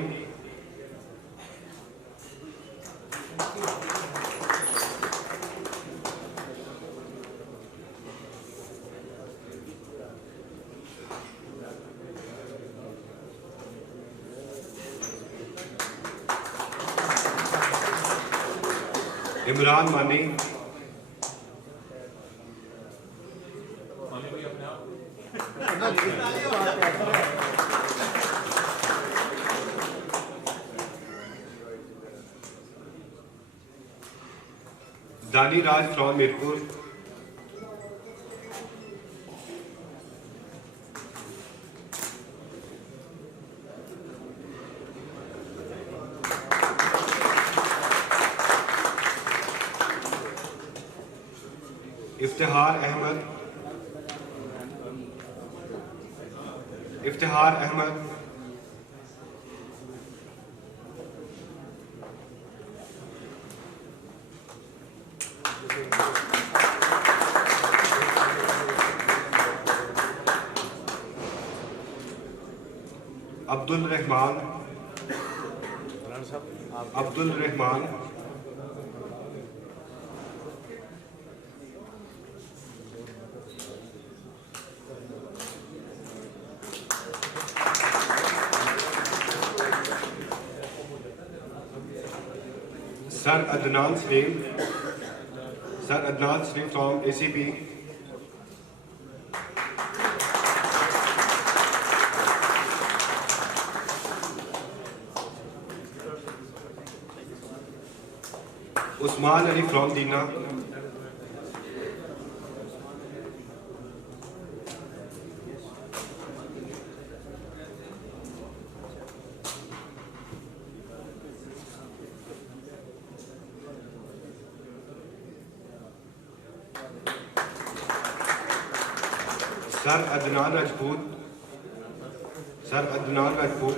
Imran Mani, Dani Raj from Mirpur, Iftikhar Ahmed, Iftikhar Ahmed, Abdul Rehman, Abdul Rehman, sir Adnan Saleem, sir Adnan Saleem from ACP, Usman Ali from Dina, sir Adnan Rajput, sir Adnan Rajput,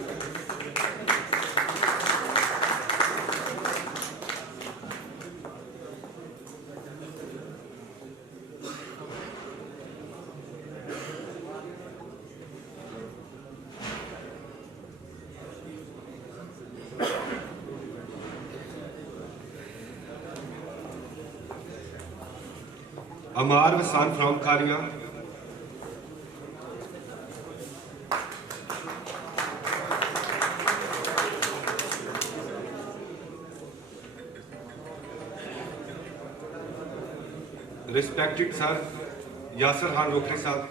Ammar Wasan from Khaliya, respected sir Yasser Khan Rokhri साहब,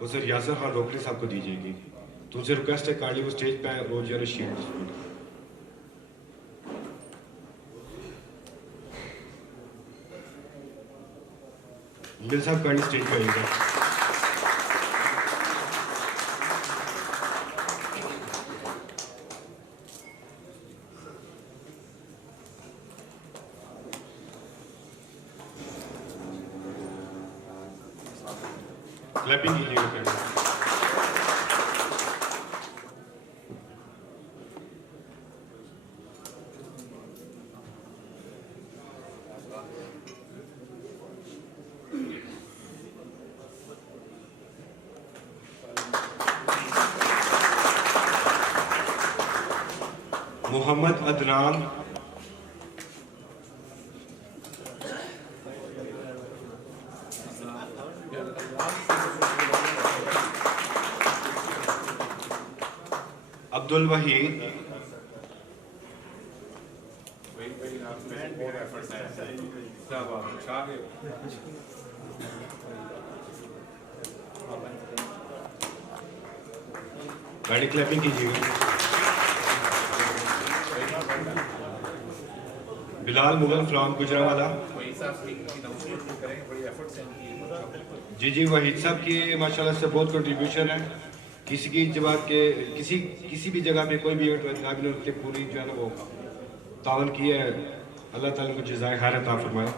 वो सर यासर खान रोकड़ी साहब को दीजिएगी। तो उनसे रिक्वेस्ट है काइंडली वो स्टेज पे रोज यार शीट मिल साहब काइंडली स्टेज पे आइएगा। क्लैपिंग कीजिएगा काइंडली। मोहम्मद अदनान, अब्दुल वहीद, गाड़ी क्लैपिंग कीजिएगा। बिलाल मुगल फ्रॉम गुजरावाला, जी वहीद साहब की माशाल्लाह से बहुत कंट्रीब्यूशन है। किसी की जगह के किसी भी जगह पे कोई भी इवेंट पूरी जो है ना वो तावन की है। अल्लाह ताला को जज़ाए खैर अता फरमाए।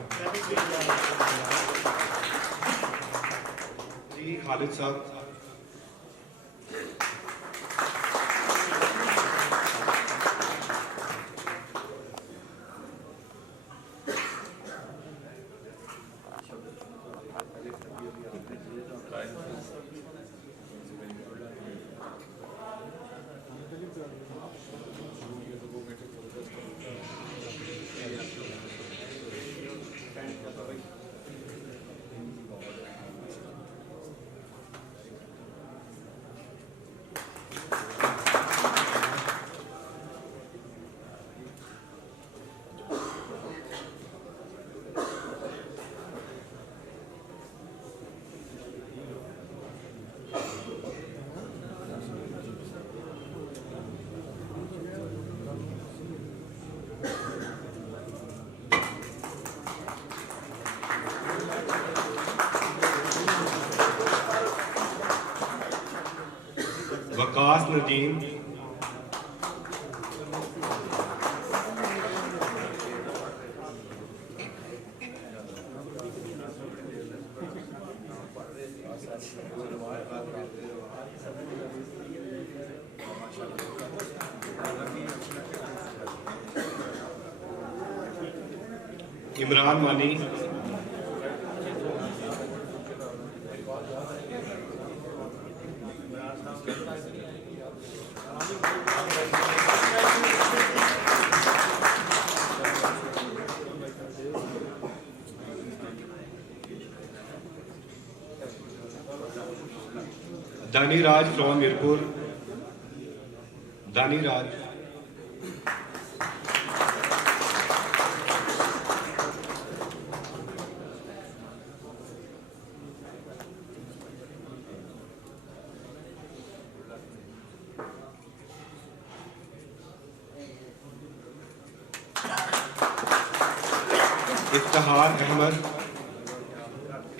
जी खालिद साहब, वकास नदीम, इमरान मानी, दानी राज फ्रॉम मीरपुर, दानी राज,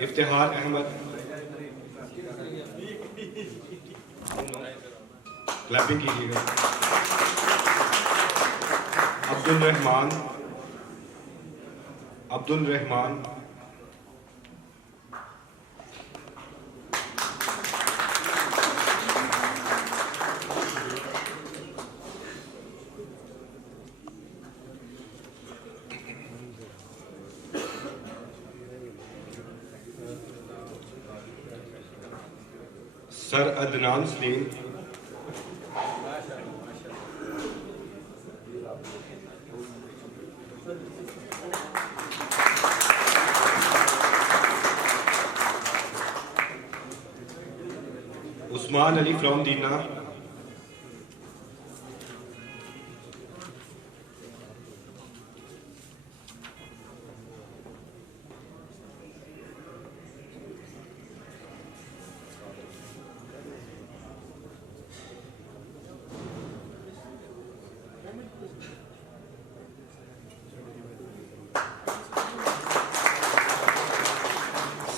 इफ्तिहार अहमद, क्लैपिंग कीजिएगा। Abdul Rehman, sir Adnan Salim, Usman Ali from Dina,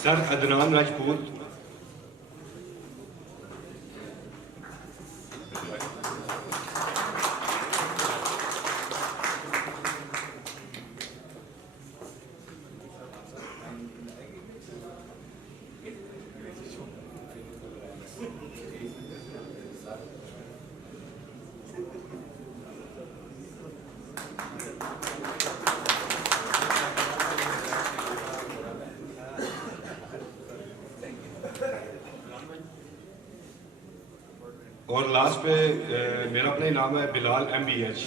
sir Adnan Rajput, और लास्ट पे मेरा अपना ही नाम है बिलाल MBH।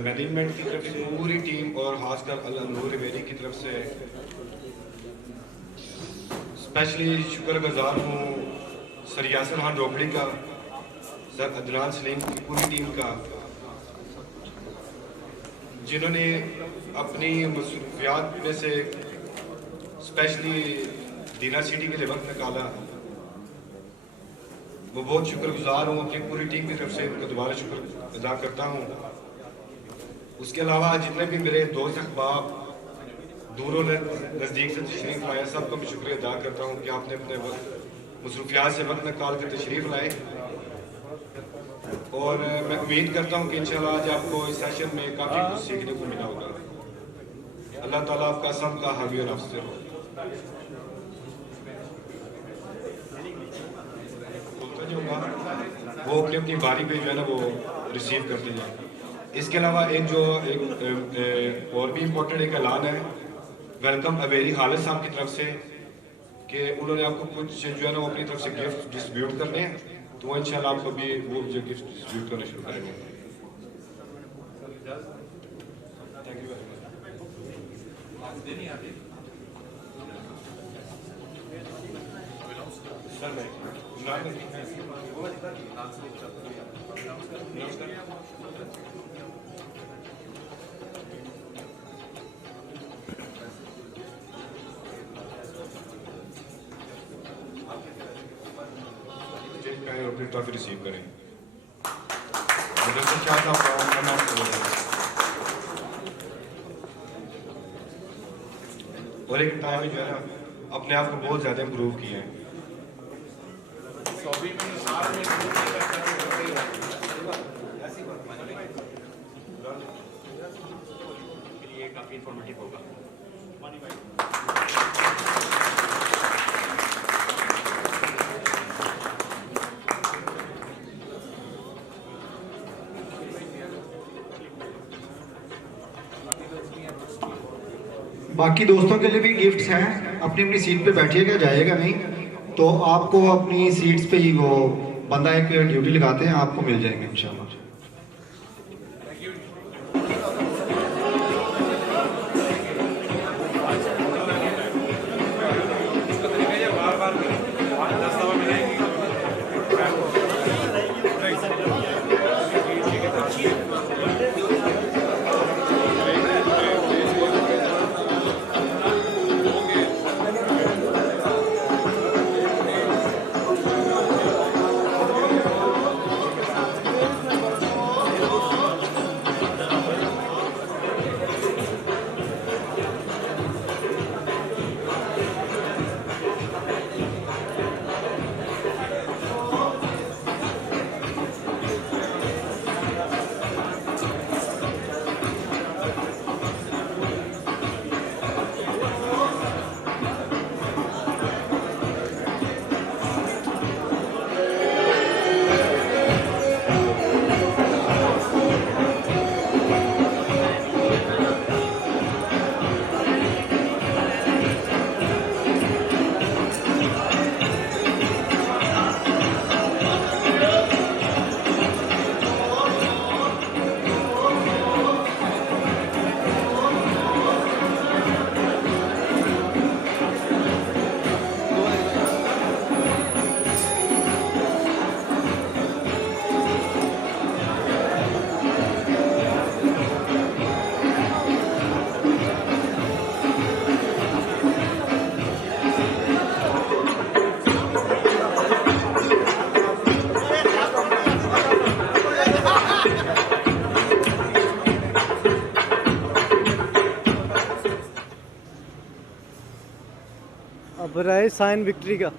मैनेजमेंट की तरफ से पूरी टीम और खासकर अल-नूर मेरी की तरफ से स्पेशली शुक्रगुजार हूँ सर यासर खान रोकड़ी का, सर अदनान सलीम की पूरी टीम का, जिन्होंने अपनी मसरूफियात में से स्पेशली दीना सिटी के लिए वक्त निकाला। वो बहुत शुक्रगुजार हूँ, अपनी पूरी टीम की तरफ से उनको दोबारा शुक्र अदा करता हूँ। उसके अलावा जितने भी मेरे दोस्त अहबाब दूरों नज़दीक से तशरीफ़ लाए, सबको मैं शुक्रिया अदा करता हूँ कि आपने अपने मसरूफियात से वक्त निकाल कर तशरीफ़ लाए। और मैं उम्मीद करता हूँ कि इंशाल्लाह आज आपको इस सेशन में काफ़ी कुछ सीखने को मिला होगा। अल्लाह ताला आपका सबका हामी और अफसर हो। वो अपनी अपनी बारी पे जो है ना वो रिसीव करते जाए। इसके अलावा एक और भी इम्पोर्टेंट एक ऐलान है वेलकम अवेरी खालिद साहब की तरफ से कि उन्होंने आपको कुछ जो है ना वो अपनी तरफ से गिफ्ट डिस्ट्रीब्यूट करने हैं, तो वो इंशाल्लाह आपको भी वो जो गिफ्ट डिस्ट्रीब्यूट करना शुरू करेंगे। थैंक यू और अपनी ट्रॉफी रिसीव करें। और एक टाइम जो है ना अपने आप को बहुत ज्यादा इम्प्रूव किया है। काफी इंफॉर्मेटिव होगा। बाकी दोस्तों के लिए भी गिफ्ट्स हैं, अपनी अपनी सीट पे बैठिएगा, जाएगा नहीं तो आपको अपनी सीट्स पे ही वो बंदा एक ड्यूटी लगाते हैं, आपको मिल जाएंगे इंशाल्लाह। बराए साइन विक्ट्री का